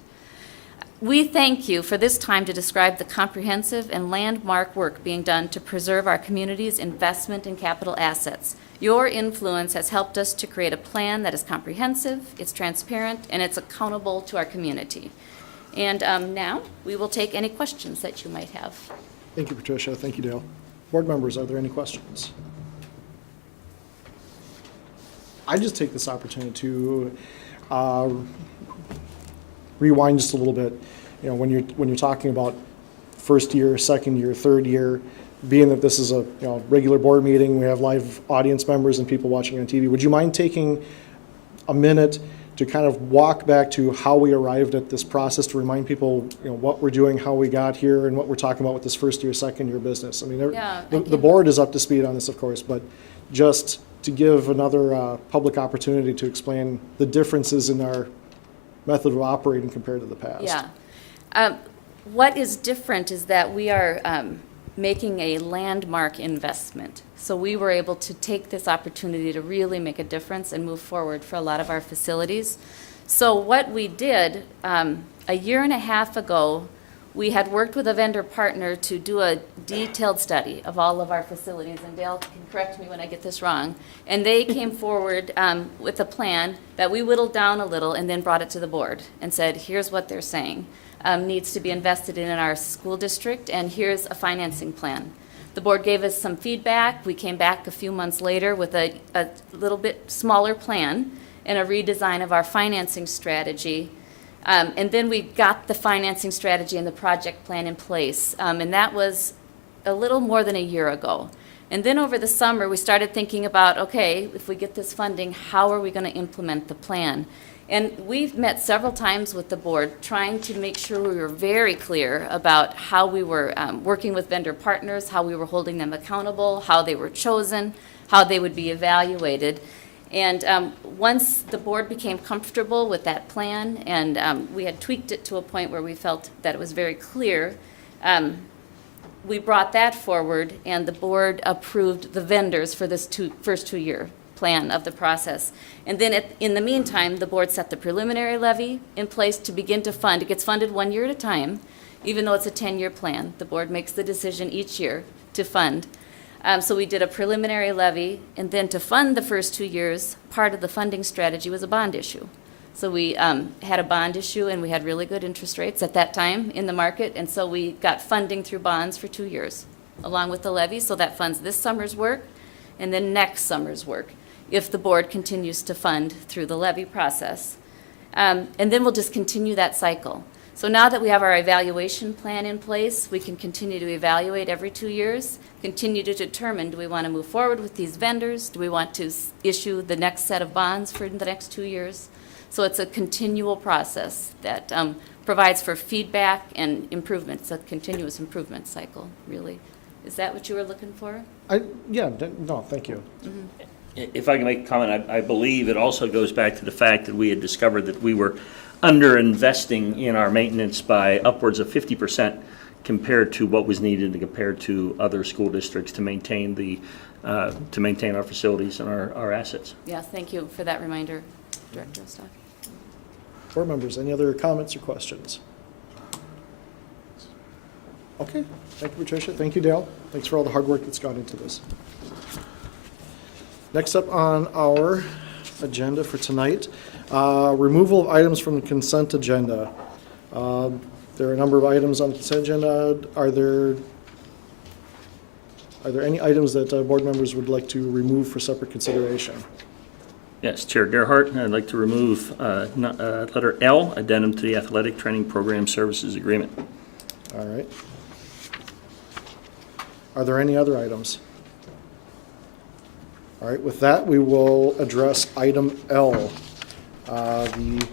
We thank you for this time to describe the comprehensive and landmark work being done to preserve our community's investment and capital assets. Your influence has helped us to create a plan that is comprehensive, it's transparent, and it's accountable to our community. And now we will take any questions that you might have. Thank you, Patricia. Thank you, Dale. Board members, are there any questions? I just take this opportunity to rewind just a little bit. You know, when you're talking about first year, second year, third year, being that this is a regular board meeting, we have live audience members and people watching on TV. Would you mind taking a minute to kind of walk back to how we arrived at this process, to remind people, what we're doing, how we got here, and what we're talking about with this first year, second year business? I mean, the board is up to speed on this, of course, but just to give another public opportunity to explain the differences in our method of operating compared to the past. Yeah. What is different is that we are making a landmark investment. So we were able to take this opportunity to really make a difference and move forward for a lot of our facilities. So what we did, a year and a half ago, we had worked with a vendor partner to do a detailed study of all of our facilities, and Dale can correct me when I get this wrong. And they came forward with a plan that we whittled down a little and then brought it to the board and said, here's what they're saying needs to be invested in our school district, and here's a financing plan. The board gave us some feedback. We came back a few months later with a little bit smaller plan and a redesign of our financing strategy. And then we got the financing strategy and the project plan in place. And that was a little more than a year ago. And then over the summer, we started thinking about, okay, if we get this funding, how are we going to implement the plan? And we've met several times with the board trying to make sure we were very clear about how we were working with vendor partners, how we were holding them accountable, how they were chosen, how they would be evaluated. And once the board became comfortable with that plan, and we had tweaked it to a point where we felt that it was very clear, we brought that forward, and the board approved the vendors for this first 2 year plan of the process. And then in the meantime, the board set the preliminary levy in place to begin to fund. It gets funded 1 year at a time, even though it's a 10-year plan. The board makes the decision each year to fund. So we did a preliminary levy, and then to fund the first 2 years, part of the funding strategy was a bond issue. So we had a bond issue, and we had really good interest rates at that time in the market, and so we got funding through bonds for 2 years, along with the levy. So that funds this summer's work and then next summer's work, if the board continues to fund through the levy process. And then we'll just continue that cycle. So now that we have our evaluation plan in place, we can continue to evaluate every 2 years, continue to determine, do we want to move forward with these vendors? Do we want to issue the next set of bonds for the next 2 years? So it's a continual process that provides for feedback and improvement. It's a continuous improvement cycle, really. Is that what you were looking for? No, thank you. Mm-hmm. If I can make a comment, I believe it also goes back to the fact that we had discovered that we were under-investing in our maintenance by upwards of 50% compared to what was needed and compared to other school districts to maintain our facilities and our assets. Yeah, thank you for that reminder, Director of Staff. Board members, any other comments or questions? Okay, thank you, Patricia. Thank you, Dale. Thanks for all the hard work that's gone into this. Next up on our agenda for tonight, removal of items from the consent agenda. There are a number of items on the consent agenda. Are there any items that board members would like to remove for separate consideration? Yes, Chair Gerhart, I'd like to remove letter L, addendum to the Athletic Training Program Services Agreement. All right. Are there any other items? All right, with that, we will address item L, the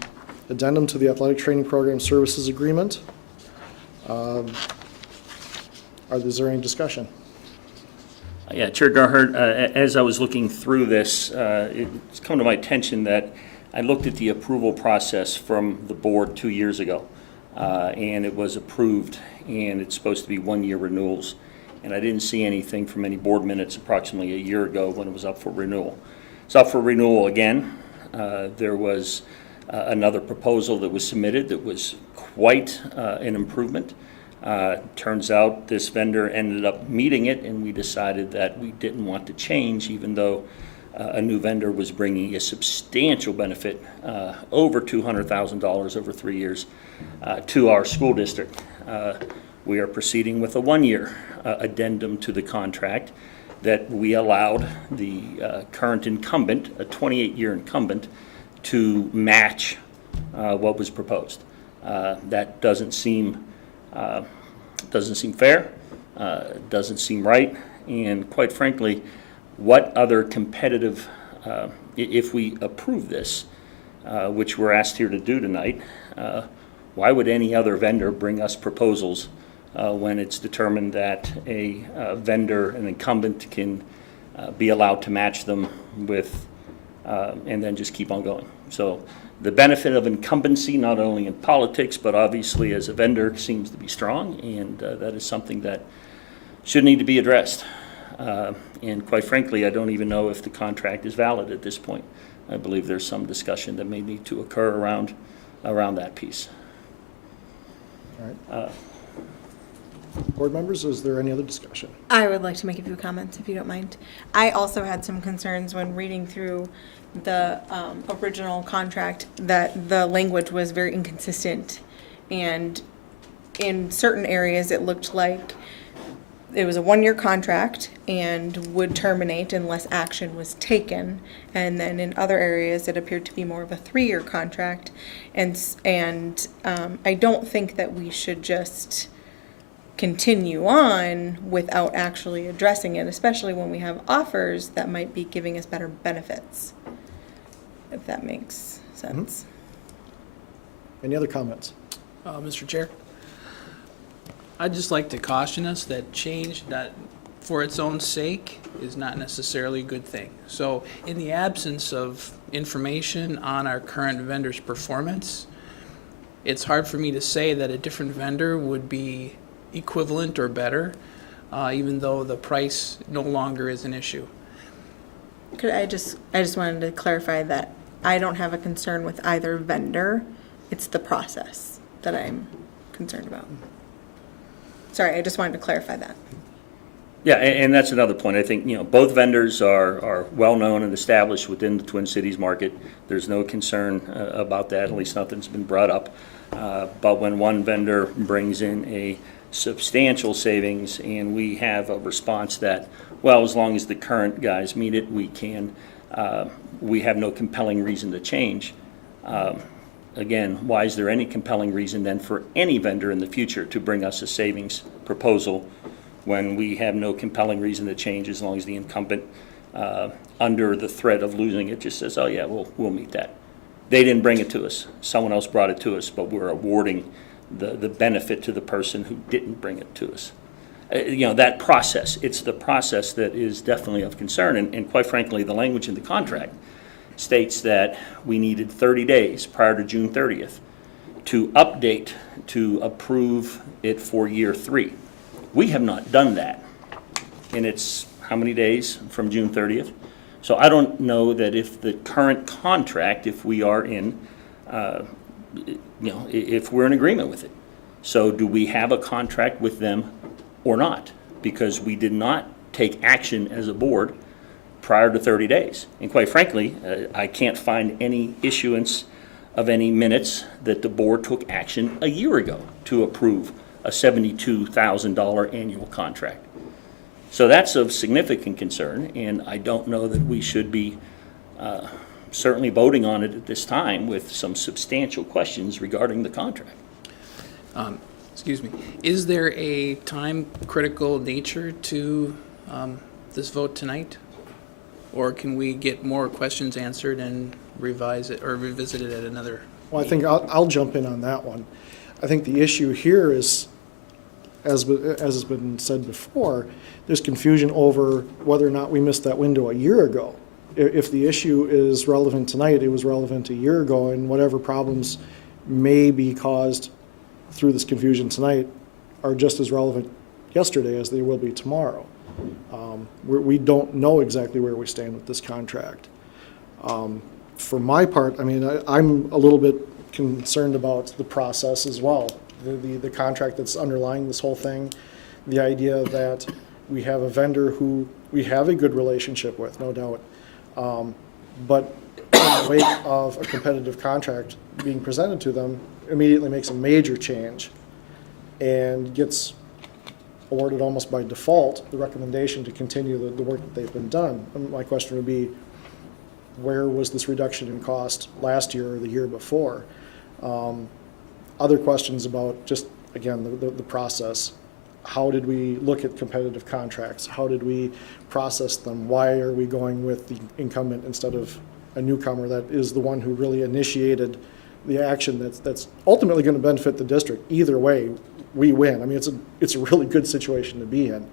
addendum to the Athletic Training Program Services Agreement. Is there any discussion? Yeah, Chair Gerhart, as I was looking through this, it's come to my attention that I looked at the approval process from the board 2 years ago, and it was approved, and it's supposed to be one-year renewals. And I didn't see anything from any board minutes approximately a year ago when it was up for renewal. It's up for renewal again. There was another proposal that was submitted that was quite an improvement. Turns out this vendor ended up meeting it, and we decided that we didn't want to change, even though a new vendor was bringing a substantial benefit, over $200,000 over 3 years, to our school district. We are proceeding with a one-year addendum to the contract that we allowed the current incumbent, a 28-year incumbent, to match what was proposed. That doesn't seem fair, doesn't seem right, and quite frankly, what other competitive, if we approve this, which we're asked here to do tonight, why would any other vendor bring us proposals when it's determined that a vendor, an incumbent, can be allowed to match them with, and then just keep on going? So the benefit of incumbency, not only in politics, but obviously as a vendor, seems to be strong, and that is something that should need to be addressed. And quite frankly, I don't even know if the contract is valid at this point. I believe there's some discussion that may need to occur around that piece. All right. Board members, is there any other discussion? I would like to make a few comments, if you don't mind. I also had some concerns when reading through the original contract that the language was very inconsistent, and in certain areas it looked like it was a one-year contract and would terminate unless action was taken, and then in other areas it appeared to be more of a 3-year contract, and I don't think that we should just continue on without actually addressing it, especially when we have offers that might be giving us better benefits, if that makes sense. Mm-hmm. Any other comments? Mr. Chair, I'd just like to caution us that change that for its own sake is not necessarily a good thing. So in the absence of information on our current vendor's performance, it's hard for me to say that a different vendor would be equivalent or better, even though the price no longer is an issue. I just wanted to clarify that I don't have a concern with either vendor. It's the process that I'm concerned about. Sorry, I just wanted to clarify that. Yeah, and that's another point. I think, both vendors are well-known and established within the Twin Cities market. There's no concern about that, at least nothing's been brought up. But when one vendor brings in a substantial savings and we have a response that, well, as long as the current guys meet it, we have no compelling reason to change. Again, why is there any compelling reason then for any vendor in the future to bring us a savings proposal when we have no compelling reason to change, as long as the incumbent, under the threat of losing it, just says, oh yeah, we'll meet that. They didn't bring it to us. Someone else brought it to us, but we're awarding the benefit to the person who didn't bring it to us. that process. It's the process that is definitely of concern, and quite frankly, the language in the contract states that we needed 30 days prior to June 30th to update, to approve it for year 3. We have not done that, and it's how many days from June 30th? So I don't know that if the current contract, if we are in, if we're in agreement with it. So do we have a contract with them or not? Because we did not take action as a board prior to 30 days. And quite frankly, I can't find any issuance of any minutes that the board took action a year ago to approve a $72,000 annual contract. So that's of significant concern, and I don't know that we should be certainly voting on it at this time with some substantial questions regarding the contract. Excuse me. Is there a time critical nature to this vote tonight? Or can we get more questions answered and revise it or revisit it at another? Well, I think I'll jump in on that one. I think the issue here is, as has been said before, there's confusion over whether or not we missed that window a year ago. If the issue is relevant tonight, it was relevant a year ago, and whatever problems may be caused through this confusion tonight are just as relevant yesterday as they will be tomorrow. We don't know exactly where we stand with this contract. For my part, I mean, I'm a little bit concerned about the process as well. The contract that's underlying this whole thing, the idea that we have a vendor who we have a good relationship with, no doubt, but in the wake of a competitive contract being presented to them, immediately makes a major change and gets awarded almost by default the recommendation to continue the work that they've been done. And my question would be, where was this reduction in cost last year or the year before? Other questions about just, again, the process. How did we look at competitive contracts? How did we process them? Why are we going with the incumbent instead of a newcomer that is the one who really initiated the action that's ultimately going to benefit the district? Either way, we win. I mean, it's a really good situation to be in.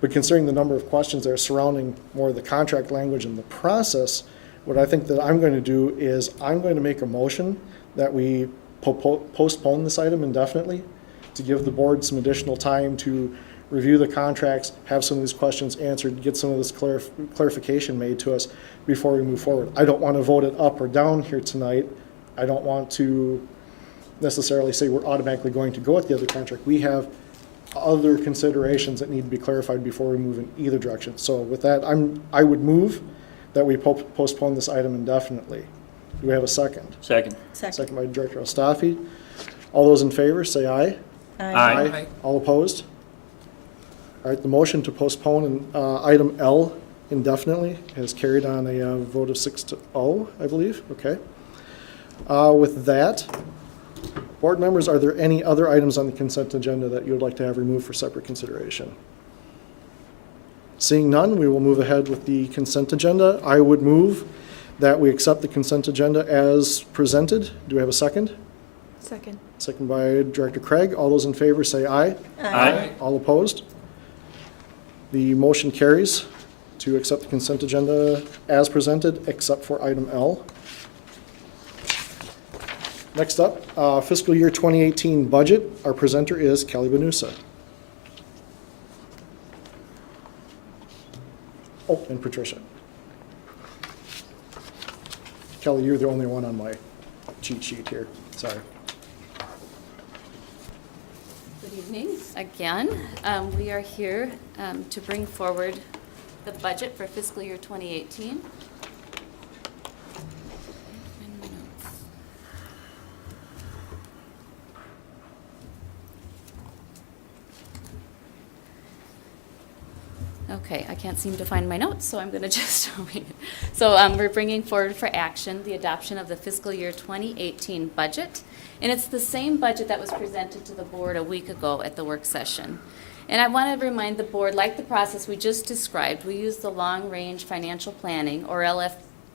But considering the number of questions that are surrounding more of the contract language and the process, what I think that I'm going to do is I'm going to make a motion that we postpone this item indefinitely to give the board some additional time to review the contracts, have some of these questions answered, get some of this clarification made to us before we move forward. I don't want to vote it up or down here tonight. I don't want to necessarily say we're automatically going to go with the other contract. We have other considerations that need to be clarified before we move in either direction. So with that, I would move that we postpone this item indefinitely. Do we have a second? Second. Second by Director Ostafi. All those in favor, say aye. Aye. All opposed? All right, the motion to postpone item L indefinitely has carried on a vote of 6-0, I believe. Okay. With that, board members, are there any other items on the consent agenda that you would like to have removed for separate consideration? Seeing none, we will move ahead with the consent agenda. I would move that we accept the consent agenda as presented. Do we have a second? Second. Second by Director Craig. All those in favor say aye. Aye. All opposed? The motion carries to accept the consent agenda as presented, except for item L. Next up, fiscal year 2018 budget. Our presenter is Kelly Benusa. Oh, and Patricia. Kelly, you're the only one on my cheat sheet here. Sorry. Good evening again. We are here to bring forward the budget for fiscal year 2018. Okay, I can't seem to find my notes, so I'm going to just read it. So we're bringing forward for action the adoption of the fiscal year 2018 budget, and it's the same budget that was presented to the board a week ago at the work session. And I want to remind the board, like the process we just described, we use the long-range financial planning, or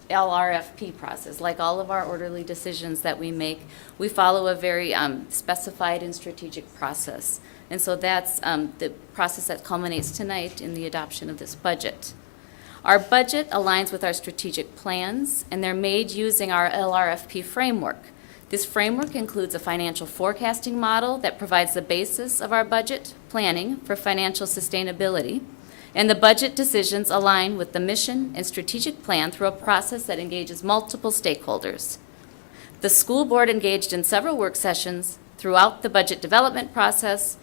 LRFP process. Like all of our orderly decisions that we make, we follow a very specified and strategic process. And so that's the process that culminates tonight in the adoption of this budget. Our budget aligns with our strategic plans, and they're made using our LRFP framework. This framework includes a financial forecasting model that provides the basis of our budget planning for financial sustainability, and the budget decisions align with the mission and strategic plan through a process that engages multiple stakeholders. The school board engaged in several work sessions throughout the budget development process,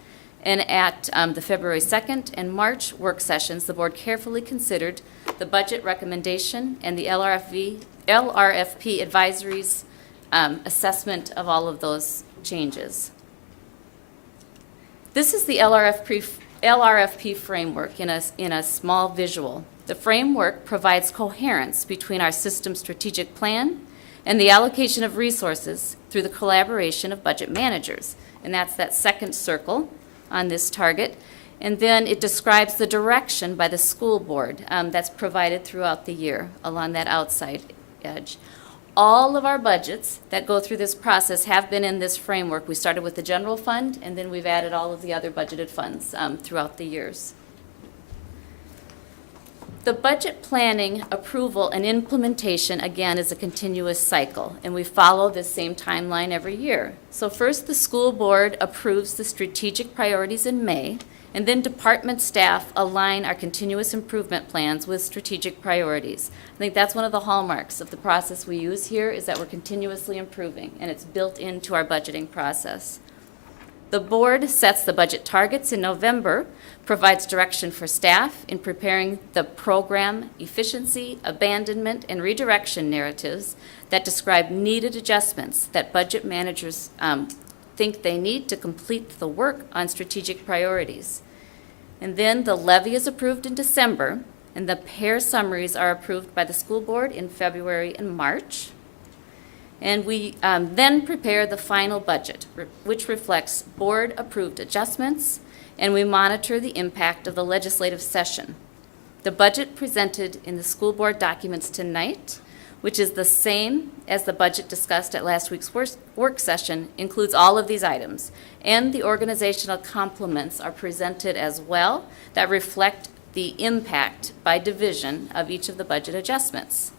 and at the February 2nd and March work sessions, the board carefully considered the budget recommendation and the LRFP advisory's assessment of all of those changes. This is the LRFP framework in a small visual. The framework provides coherence between our system strategic plan and the allocation of resources through the collaboration of budget managers. And that's that second circle on this target. And then it describes the direction by the school board that's provided throughout the year along that outside edge. All of our budgets that go through this process have been in this framework. We started with the general fund, and then we've added all of the other budgeted funds throughout the years. The budget planning, approval, and implementation, again, is a continuous cycle, and we follow this same timeline every year. So first, the school board approves the strategic priorities in May, and then department staff align our continuous improvement plans with strategic priorities. I think that's one of the hallmarks of the process we use here, is that we're continuously improving, and it's built into our budgeting process. The board sets the budget targets in November, provides direction for staff in preparing the program efficiency, abandonment, and redirection narratives that describe needed adjustments that budget managers think they need to complete the work on strategic priorities. And then the levy is approved in December, and the pair summaries are approved by the school board in February and March. And we then prepare the final budget, which reflects board-approved adjustments, and we monitor the impact of the legislative session. The budget presented in the school board documents tonight, which is the same as the budget discussed at last week's work session, includes all of these items. And the organizational complements are presented as well that reflect the impact by division of each of the budget adjustments.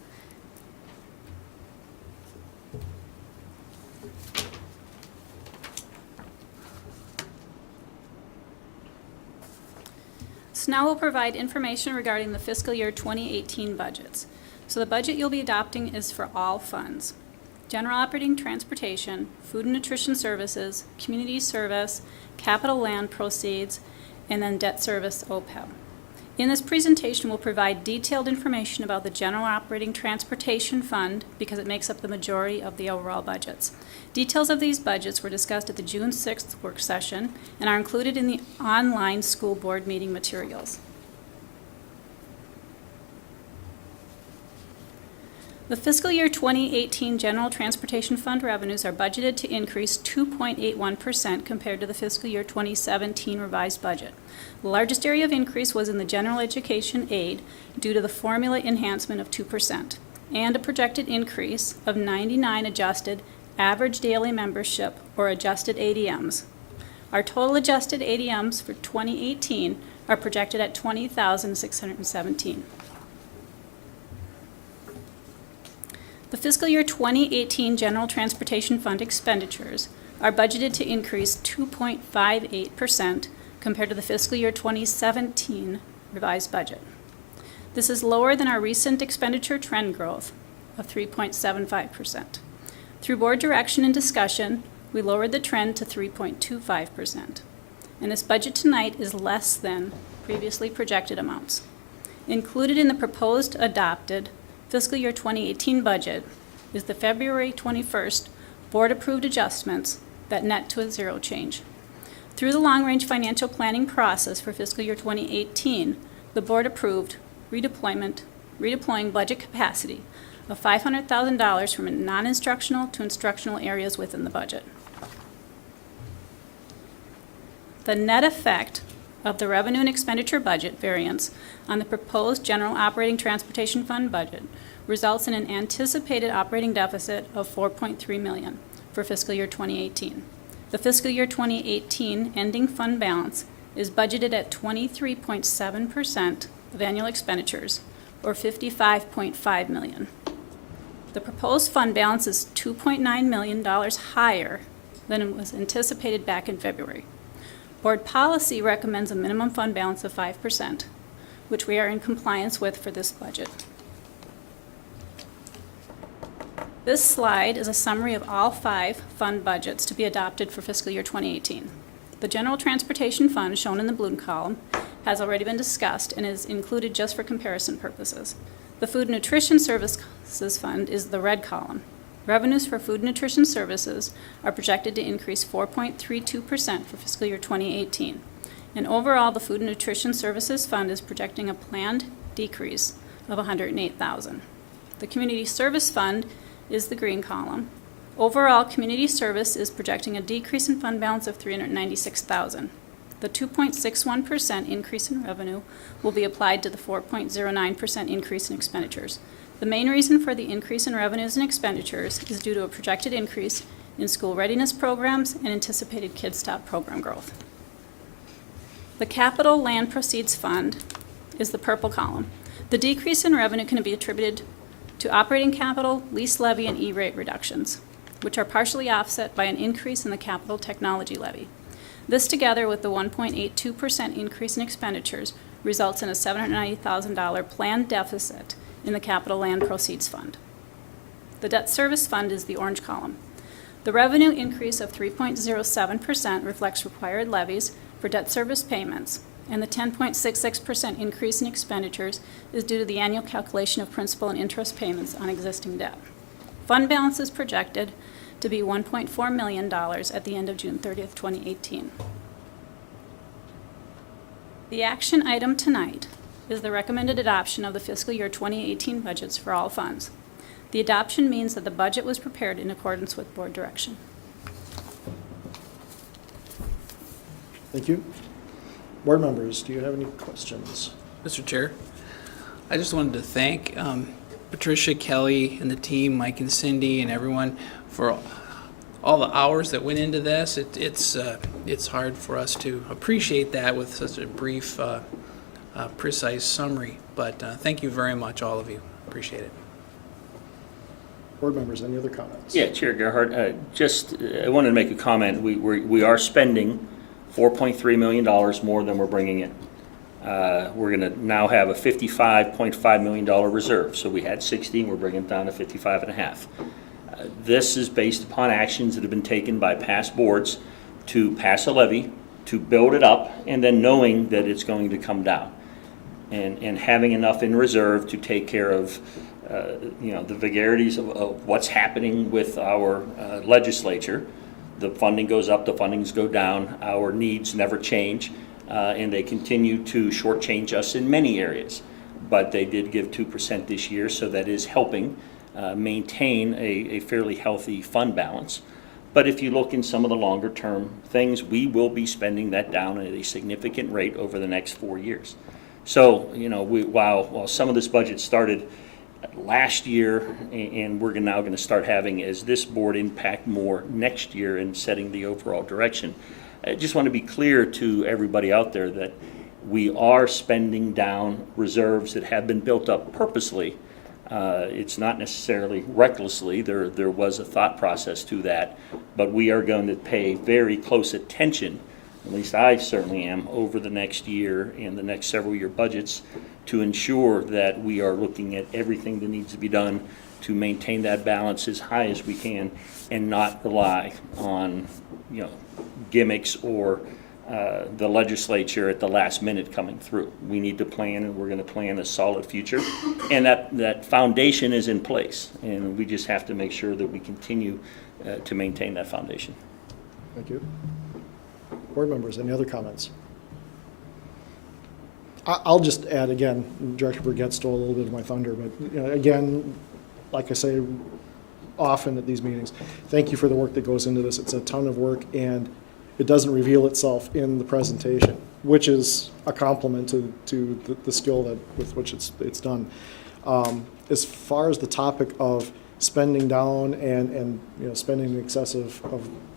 So now we'll provide information regarding the fiscal year 2018 budgets. So the budget you'll be adopting is for all funds: general operating transportation, food and nutrition services, community service, capital land proceeds, and then debt service OPEB. In this presentation, we'll provide detailed information about the general operating transportation fund because it makes up the majority of the overall budgets. Details of these budgets were discussed at the June 6th work session and are included in the online school board meeting materials. The fiscal year 2018 General Transportation Fund revenues are budgeted to increase 2.81% compared to the fiscal year 2017 revised budget. The largest area of increase was in the general education aid due to the formula enhancement of 2% and a projected increase of 99 adjusted average daily membership or adjusted ADMs. Our total adjusted ADMs for 2018 are projected at 20,617. The fiscal year 2018 General Transportation Fund expenditures are budgeted to increase 2.58% compared to the fiscal year 2017 revised budget. This is lower than our recent expenditure trend growth of 3.75%. Through board direction and discussion, we lowered the trend to 3.25%. And this budget tonight is less than previously projected amounts. Included in the proposed adopted fiscal year 2018 budget is the February 21st board-approved adjustments that net to a zero change. Through the long-range financial planning process for fiscal year 2018, the board approved redeploying budget capacity of $500,000 from non-instructional to instructional areas within the budget. The net effect of the revenue and expenditure budget variance on the proposed general operating transportation fund budget results in an anticipated operating deficit of $4.3 million for fiscal year 2018. The fiscal year 2018 ending fund balance is budgeted at 23.7% of annual expenditures, or $55.5 million. The proposed fund balance is $2.9 million higher than was anticipated back in February. Board policy recommends a minimum fund balance of 5%, which we are in compliance with for this budget. This slide is a summary of all 5 fund budgets to be adopted for fiscal year 2018. The General Transportation Fund, shown in the blue column, has already been discussed and is included just for comparison purposes. The Food and Nutrition Services Fund is the red column. Revenues for food and nutrition services are projected to increase 4.32% for fiscal year 2018. And overall, the Food and Nutrition Services Fund is projecting a planned decrease of $108,000. The Community Service Fund is the green column. Overall, community service is projecting a decrease in fund balance of $396,000. The 2.61% increase in revenue will be applied to the 4.09% increase in expenditures. The main reason for the increase in revenues and expenditures is due to a projected increase in school readiness programs and anticipated Kids Stop program growth. The Capital Land Proceeds Fund is the purple column. The decrease in revenue can be attributed to operating capital, lease levy, and E-rate reductions, which are partially offset by an increase in the capital technology levy. This, together with the 1.82% increase in expenditures, results in a $790,000 planned deficit in the Capital Land Proceeds Fund. The Debt Service Fund is the orange column. The revenue increase of 3.07% reflects required levies for debt service payments, and the 10.66% increase in expenditures is due to the annual calculation of principal and interest payments on existing debt. Fund balance is projected to be $1.4 million at the end of June 30th, 2018. The action item tonight is the recommended adoption of the fiscal year 2018 budgets for all funds. The adoption means that the budget was prepared in accordance with board direction. Thank you. Board members, do you have any questions? Mr. Chair, I just wanted to thank Patricia, Kelly, and the team, Mike and Cindy, and everyone for all the hours that went into this. It's hard for us to appreciate that with such a brief, precise summary. But thank you very much, all of you. Appreciate it. Board members, any other comments? Yeah, Chair Gerhardt, I wanted to make a comment. We are spending $4.3 million more than we're bringing in. We're going to now have a $55.5 million reserve. So we had 60, we're bringing it down to 55.5. This is based upon actions that have been taken by past boards to pass a levy, to build it up, and then knowing that it's going to come down. And having enough in reserve to take care of the vagaries of what's happening with our legislature. The funding goes up, the fundings go down, our needs never change, and they continue to shortchange us in many areas. But they did give 2% this year, so that is helping maintain a fairly healthy fund balance. But if you look in some of the longer term things, we will be spending that down at a significant rate over the next 4 years. So, while some of this budget started last year, and we're now going to start having, as this board, impact more next year in setting the overall direction. I just want to be clear to everybody out there that we are spending down reserves that have been built up purposely. It's not necessarily recklessly. There was a thought process to that, but we are going to pay very close attention, at least I certainly am, over the next year and the next several year budgets to ensure that we are looking at everything that needs to be done to maintain that balance as high as we can and not rely on gimmicks or the legislature at the last minute coming through. We need to plan, and we're going to plan a solid future, and that foundation is in place, and we just have to make sure that we continue to maintain that foundation. Thank you. Board members, any other comments? I'll just add again, Director Burgett stole a little bit of my thunder, but again, like I say often at these meetings, thank you for the work that goes into this. It's a ton of work, and it doesn't reveal itself in the presentation, which is a compliment to the skill with which it's done. As far as the topic of spending down and spending in excess of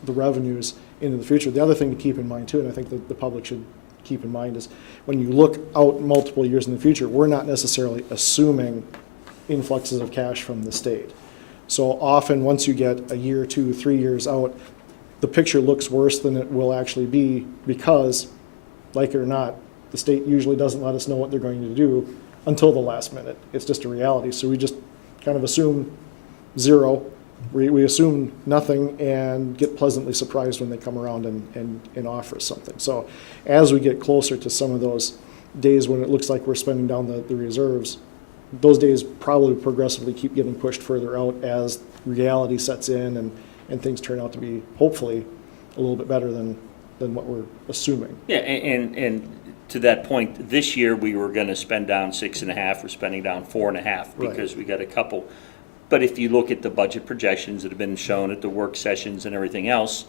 the revenues into the future. The other thing to keep in mind too, and I think that the public should keep in mind, is when you look out multiple years in the future, we're not necessarily assuming influxes of cash from the state. So often, once you get a year, 2, 3 years out, the picture looks worse than it will actually be because, like it or not, the state usually doesn't let us know what they're going to do until the last minute. It's just a reality. So we just kind of assume zero. We assume nothing and get pleasantly surprised when they come around and offer us something. So as we get closer to some of those days when it looks like we're spending down the reserves, those days probably progressively keep getting pushed further out as reality sets in and things turn out to be hopefully a little bit better than what we're assuming. Yeah, and to that point, this year we were going to spend down 6.5. We're spending down 4.5 because we got a couple. But if you look at the budget projections that have been shown at the work sessions and everything else,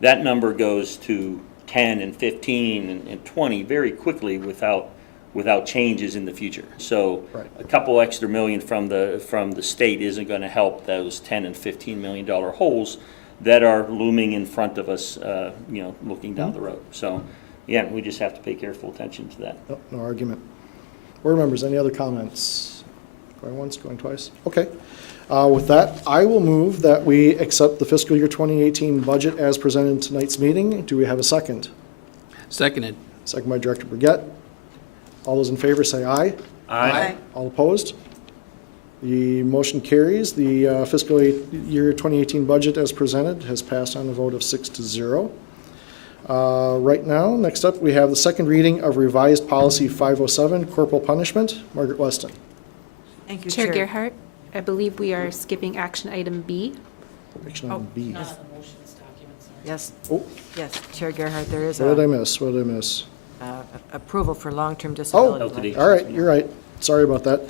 that number goes to 10 and 15 and 20 very quickly without changes in the future. So a couple extra million from the state isn't going to help those $10 and $15 million holes that are looming in front of us, looking down the road. So, again, we just have to pay careful attention to that. No argument. Board members, any other comments? Going once, going twice? Okay. With that, I will move that we accept the fiscal year 2018 budget as presented in tonight's meeting. Do we have a second? Seconded. Second by Director Brigette. All those in favor say aye. Aye. All opposed? The motion carries. The fiscal year 2018 budget as presented has passed on a vote of 6-0. Right now, next up, we have the second reading of revised policy 507, corporal punishment. Margaret Weston. Thank you, Chair Chair. Gerhart, I believe we are skipping action item B. Action item B. Yes. Oh. Yes, Chair Gerhart, there is What did I miss? What did I miss? approval for long-term Oh, disability. all right, you're right. Sorry about that.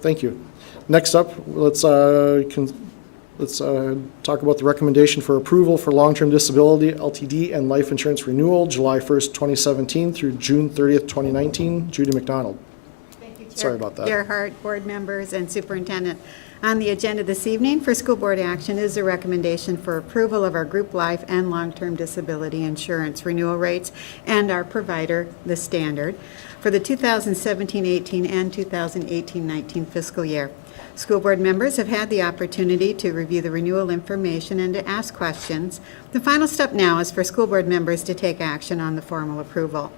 Thank you. Next up, let's talk about the recommendation for approval for long-term disability, LTD, and life insurance renewal, July 1st, 2017 through June 30th, 2019. Judy McDonald. Thank you, Chair Sorry about that. Gerhart, board members, and superintendent. On the agenda this evening for school board action is a recommendation for approval of our group life and long-term disability insurance renewal rates and our provider, the Standard, for the 2017-18 and 2018-19 fiscal year. School board members have had the opportunity to review the renewal information and to ask questions. The final step now is for school board members to take action on the formal approval.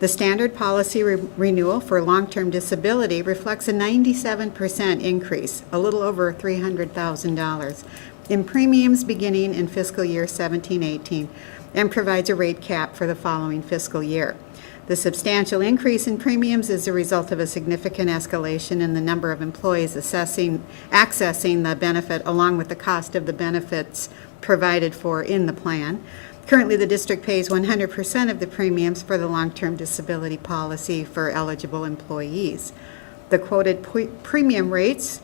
The standard policy renewal for long-term disability reflects a 97% increase, a little over $300,000, in premiums beginning in fiscal year 17-18 and provides a rate cap for the following fiscal year. The substantial increase in premiums is a result of a significant escalation in the number of employees accessing the benefit along with the cost of the benefits provided for in the plan. Currently, the district pays 100% of the premiums for the long-term disability policy for eligible employees. The quoted premium rates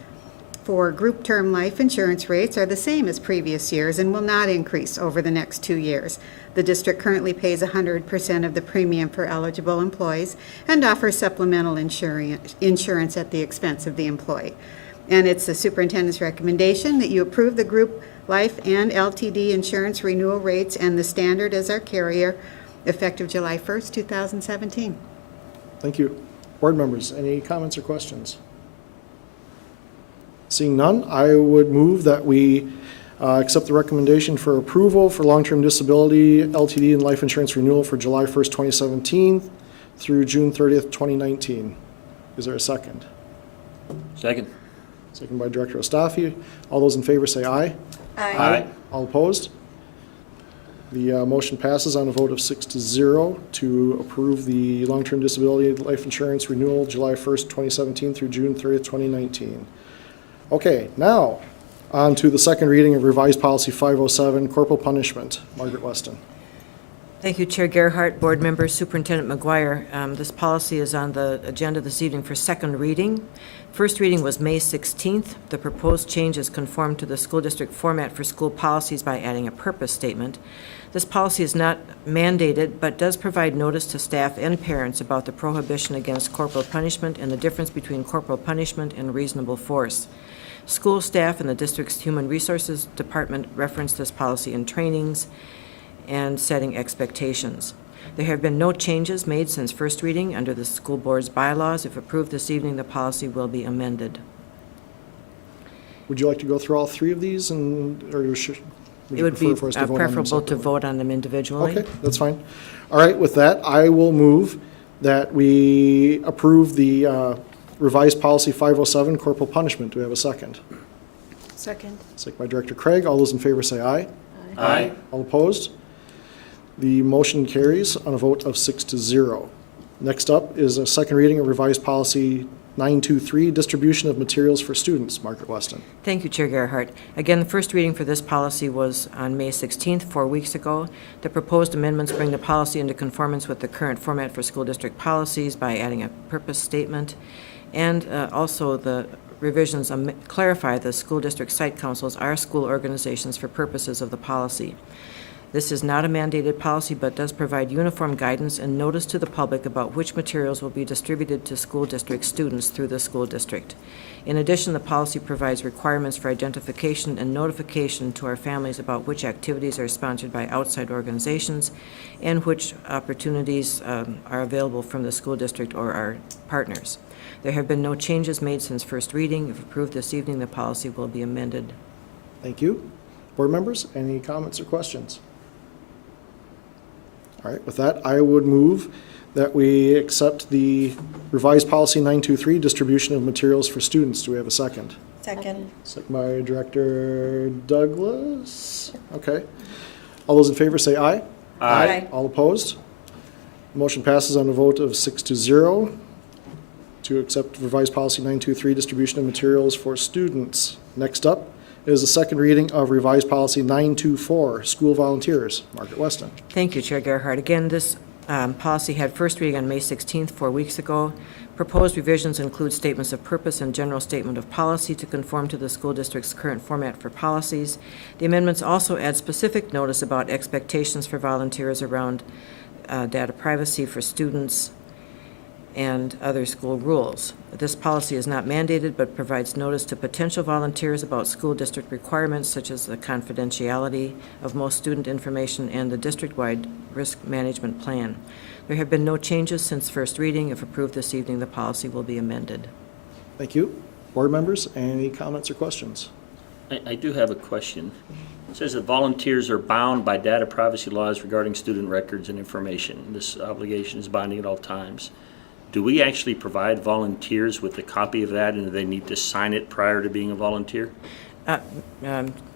for group term life insurance rates are the same as previous years and will not increase over the next 2 years. The district currently pays 100% of the premium for eligible employees and offers supplemental insurance at the expense of the employee. And it's the superintendent's recommendation that you approve the group life and LTD insurance renewal rates and the Standard as our carrier effective July 1st, 2017. Thank you. Board members, any comments or questions? Seeing none, I would move that we accept the recommendation for approval for long-term disability, LTD, and life insurance renewal for July 1st, 2017 through June 30th, 2019. Is there a second? Second. Second by Director Ostafi. All those in favor say aye. Aye. All opposed? The motion passes on a vote of 6-0 to approve the long-term disability life insurance renewal July 1st, 2017 through June 30th, 2019. Okay, now on to the second reading of revised policy 507, corporal punishment. Margaret Weston. Thank you, Chair Gerhart, board members, Superintendent McGuire. This policy is on the agenda this evening for second reading. First reading was May 16th. The proposed changes conform to the school district format for school policies by adding a purpose statement. This policy is not mandated, but does provide notice to staff and parents about the prohibition against corporal punishment and the difference between corporal punishment and reasonable force. School staff and the district's Human Resources Department referenced this policy in trainings and setting expectations. There have been no changes made since first reading under the school board's bylaws. If approved this evening, the policy will be amended. Would you like to go through all three of these, or would It you would be prefer for us to vote on them preferable to separately? vote on them individually. Okay, that's fine. All right, with that, I will move that we approve the revised policy 507, corporal punishment. Do we have a second? Second. Second by Director Craig. All those in favor say aye. Aye. All opposed? The motion carries on a vote of 6-0. Next up is a second reading of revised policy 923, distribution of materials for students. Margaret Weston. Thank you, Chair Gerhardt. Again, the first reading for this policy was on May 16th, 4 weeks ago. The proposed amendments bring the policy into conformance with the current format for school district policies by adding a purpose statement. And also the revisions clarify the school district site councils are school organizations for purposes of the policy. This is not a mandated policy, but does provide uniform guidance and notice to the public about which materials will be distributed to school district students through the school district. In addition, the policy provides requirements for identification and notification to our families about which activities are sponsored by outside organizations and which opportunities are available from the school district or our partners. There have been no changes made since first reading. If approved this evening, the policy will be amended. Thank you. Board members, any comments or questions? All right, with that, I would move that we accept the revised policy 923, distribution of materials for students. Do we have a second? Second. Second by Director Douglas. Okay. All those in favor say aye. Aye. All opposed? Motion passes on a vote of 6-0 to accept revised policy 923, distribution of materials for students. Next up is a second reading of revised policy 924, school volunteers. Margaret Weston. Thank you, Chair Gerhardt. Again, this policy had first reading on May 16th, 4 weeks ago. Proposed revisions include statements of purpose and general statement of policy to conform to the school district's current format for policies. The amendments also add specific notice about expectations for volunteers around data privacy for students and other school rules. This policy is not mandated but provides notice to potential volunteers about school district requirements such as the confidentiality of most student information and the district-wide risk management plan. There have been no changes since first reading. If approved this evening, the policy will be amended. Thank you. Board members, any comments or questions? I do have a question. It says that volunteers are bound by data privacy laws regarding student records and information. This obligation is binding at all times. Do we actually provide volunteers with a copy of that, and do they need to sign it prior to being a volunteer?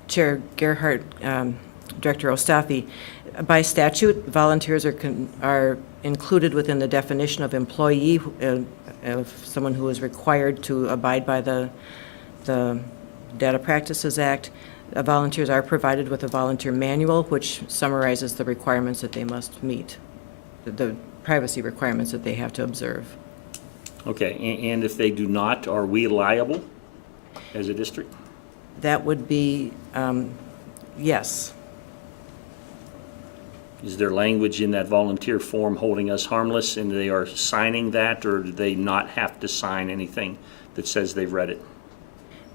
Chair Gerhardt, Director Ostafi, by statute, volunteers are included within the definition of employee, of someone who is required to abide by the Data Practices Act. Volunteers are provided with a volunteer manual, which summarizes the requirements that they must meet, the privacy requirements that they have to observe. Okay, and if they do not, are we liable as a district? That would be, yes. Is there language in that volunteer form holding us harmless, and they are signing that, or do they not have to sign anything that says they've read it?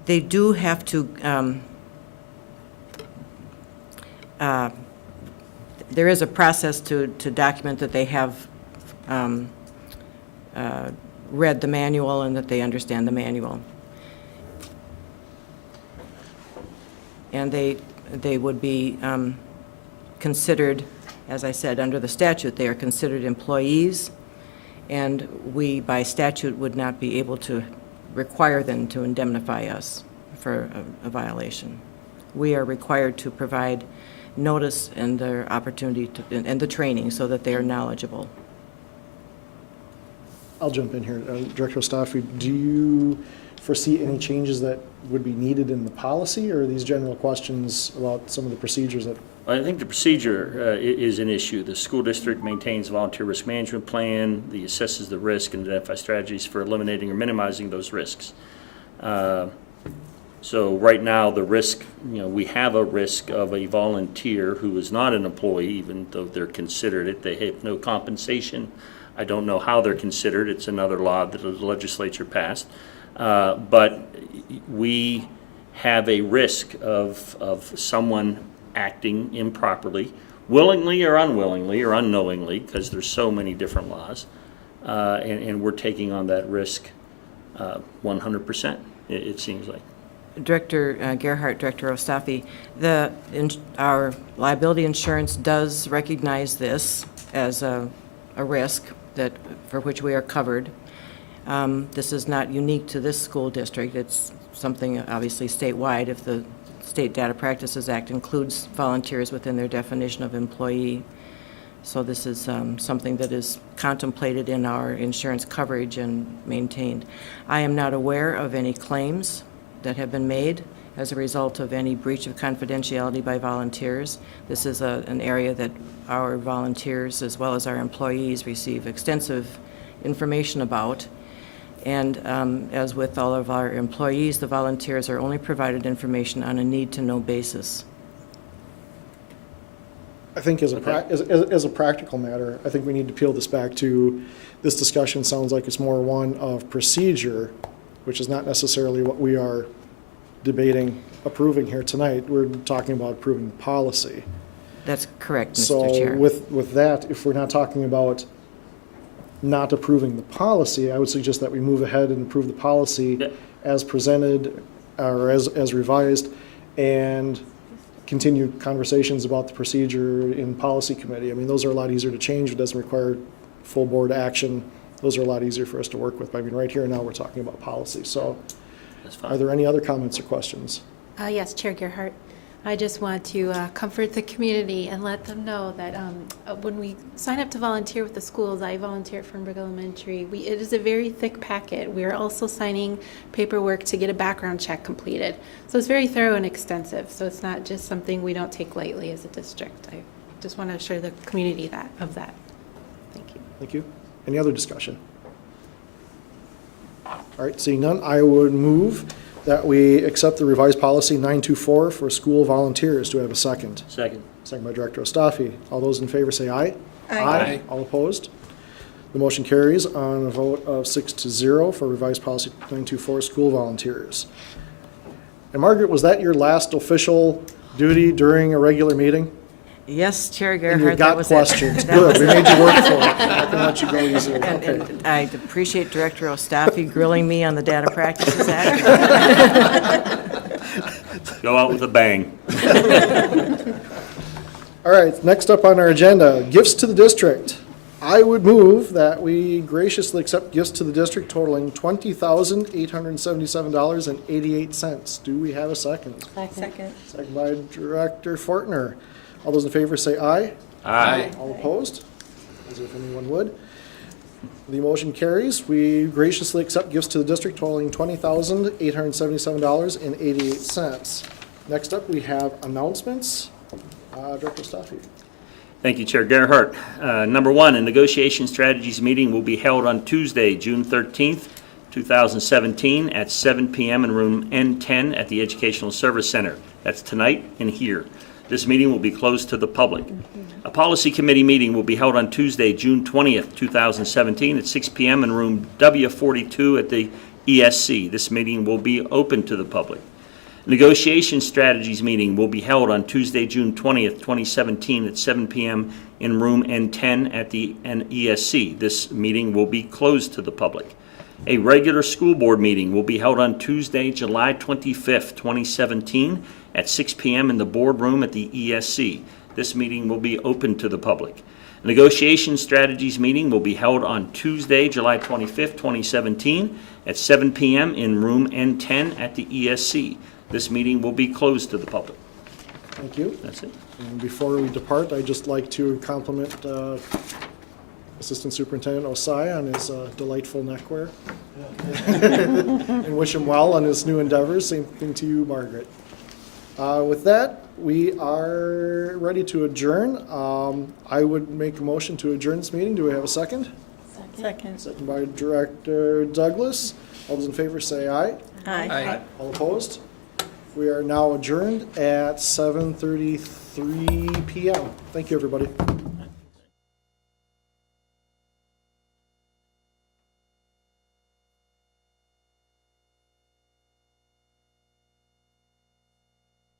They do have to, there is a process to document that they have read the manual and that they understand the manual. And they would be considered, as I said, under the statute, they are considered employees, and we, by statute, would not be able to require them to indemnify us for a violation. We are required to provide notice and their opportunity to, and the training so that they are knowledgeable. I'll jump in here. Director Ostafi, do you foresee any changes that would be needed in the policy, or are these general questions about some of the procedures that? I think the procedure is an issue. The school district maintains a volunteer risk management plan, assesses the risk, and identifies strategies for eliminating or minimizing those risks. So right now, the risk, we have a risk of a volunteer who is not an employee, even though they're considered it. They have no compensation. I don't know how they're considered. It's another law that the legislature passed. But we have a risk of someone acting improperly, willingly or unwillingly or unknowingly, because there's so many different laws, and we're taking on that risk 100%, it seems like. Director Gerhardt, Director Ostafi, our liability insurance does recognize this as a risk for which we are covered. This is not unique to this school district. It's something obviously statewide. If the State Data Practices Act includes volunteers within their definition of employee. So this is something that is contemplated in our insurance coverage and maintained. I am not aware of any claims that have been made as a result of any breach of confidentiality by volunteers. This is an area that our volunteers as well as our employees receive extensive information about. And as with all of our employees, the volunteers are only provided information on a need-to-know basis. I think as a practical matter, I think we need to peel this back to, this discussion sounds like it's more one of procedure, which is not necessarily what we are debating, approving here tonight. We're talking about approving policy. That's correct, Mr. Chair. So with that, if we're not talking about not approving the policy, I would suggest that we move ahead and approve the policy as presented or as revised, and continue conversations about the procedure in policy committee. I mean, those are a lot easier to change. It doesn't require full board action. Those are a lot easier for us to work with. I mean, right here and now we're talking about policy. So are there any other comments or questions? Yes, Chair Gerhardt. I just want to comfort the community and let them know that when we sign up to volunteer with the schools, I volunteer at Fernbrook Elementary, it is a very thick packet. We are also signing paperwork to get a background check completed. So it's very thorough and extensive. So it's not just something we don't take lightly as a district. I just want to assure the community of that. Thank you. Thank you. Any other discussion? All right, seeing none, I would move that we accept the revised policy 924 for school volunteers. Do I have a second? Second. Second by Director Ostafi. All those in favor say aye. Aye. All opposed? The motion carries on a vote of 6-0 for revised policy 924, school volunteers. And Margaret, was that your last official duty during a regular meeting? Yes, Chair And Gerhardt, you got that was questions. it. Good, we made you work for it. I can let you go easily. Okay. And I appreciate Director Ostafi grilling me on the Data Practices Act. Go out with a bang. All right, next up on our agenda, gifts to the district. I would move that we graciously accept gifts to the district totaling $20,877.88. Do we have a second? Second. Second by Director Fortner. All those in favor say aye. Aye. All opposed? As if anyone would. The motion carries. We graciously accept gifts to the district totaling $20,877.88. Next up, we have announcements. Director Staffi. Thank you, Chair Gerhardt. Number one, a negotiation strategies meeting will be held on Tuesday, June 13th, 2017 at 7 p.m. in room N10 at the Educational Service Center. That's tonight and here. This meeting will be closed to the public. A policy committee meeting will be held on Tuesday, June 20th, 2017 at 6 p.m. in room W42 at the ESC. This meeting will be open to the public. Negotiation strategies meeting will be held on Tuesday, June 20th, 2017 at 7 p.m. in room N10 at the ESC. This meeting will be closed to the public. A regular school board meeting will be held on Tuesday, July 25th, 2017 at 6 p.m. in the boardroom at the ESC. This meeting will be open to the public. A negotiation strategies meeting will be held on Tuesday, July 25th, 2017 at 7 p.m. in room N10 at the ESC. This meeting will be closed to the public. Thank you. That's it. And before we depart, I'd just like to compliment Assistant Superintendent Osseo on his delightful neckwear. And wish him well on his new endeavors. Same thing to you, Margaret. With that, we are ready to adjourn. I would make a motion to adjourn this meeting. Do we have a second? Second. Second by Director Douglas. All those in favor say aye. Aye. All opposed? We are now adjourned at 7:33 p.m. Thank you, everybody.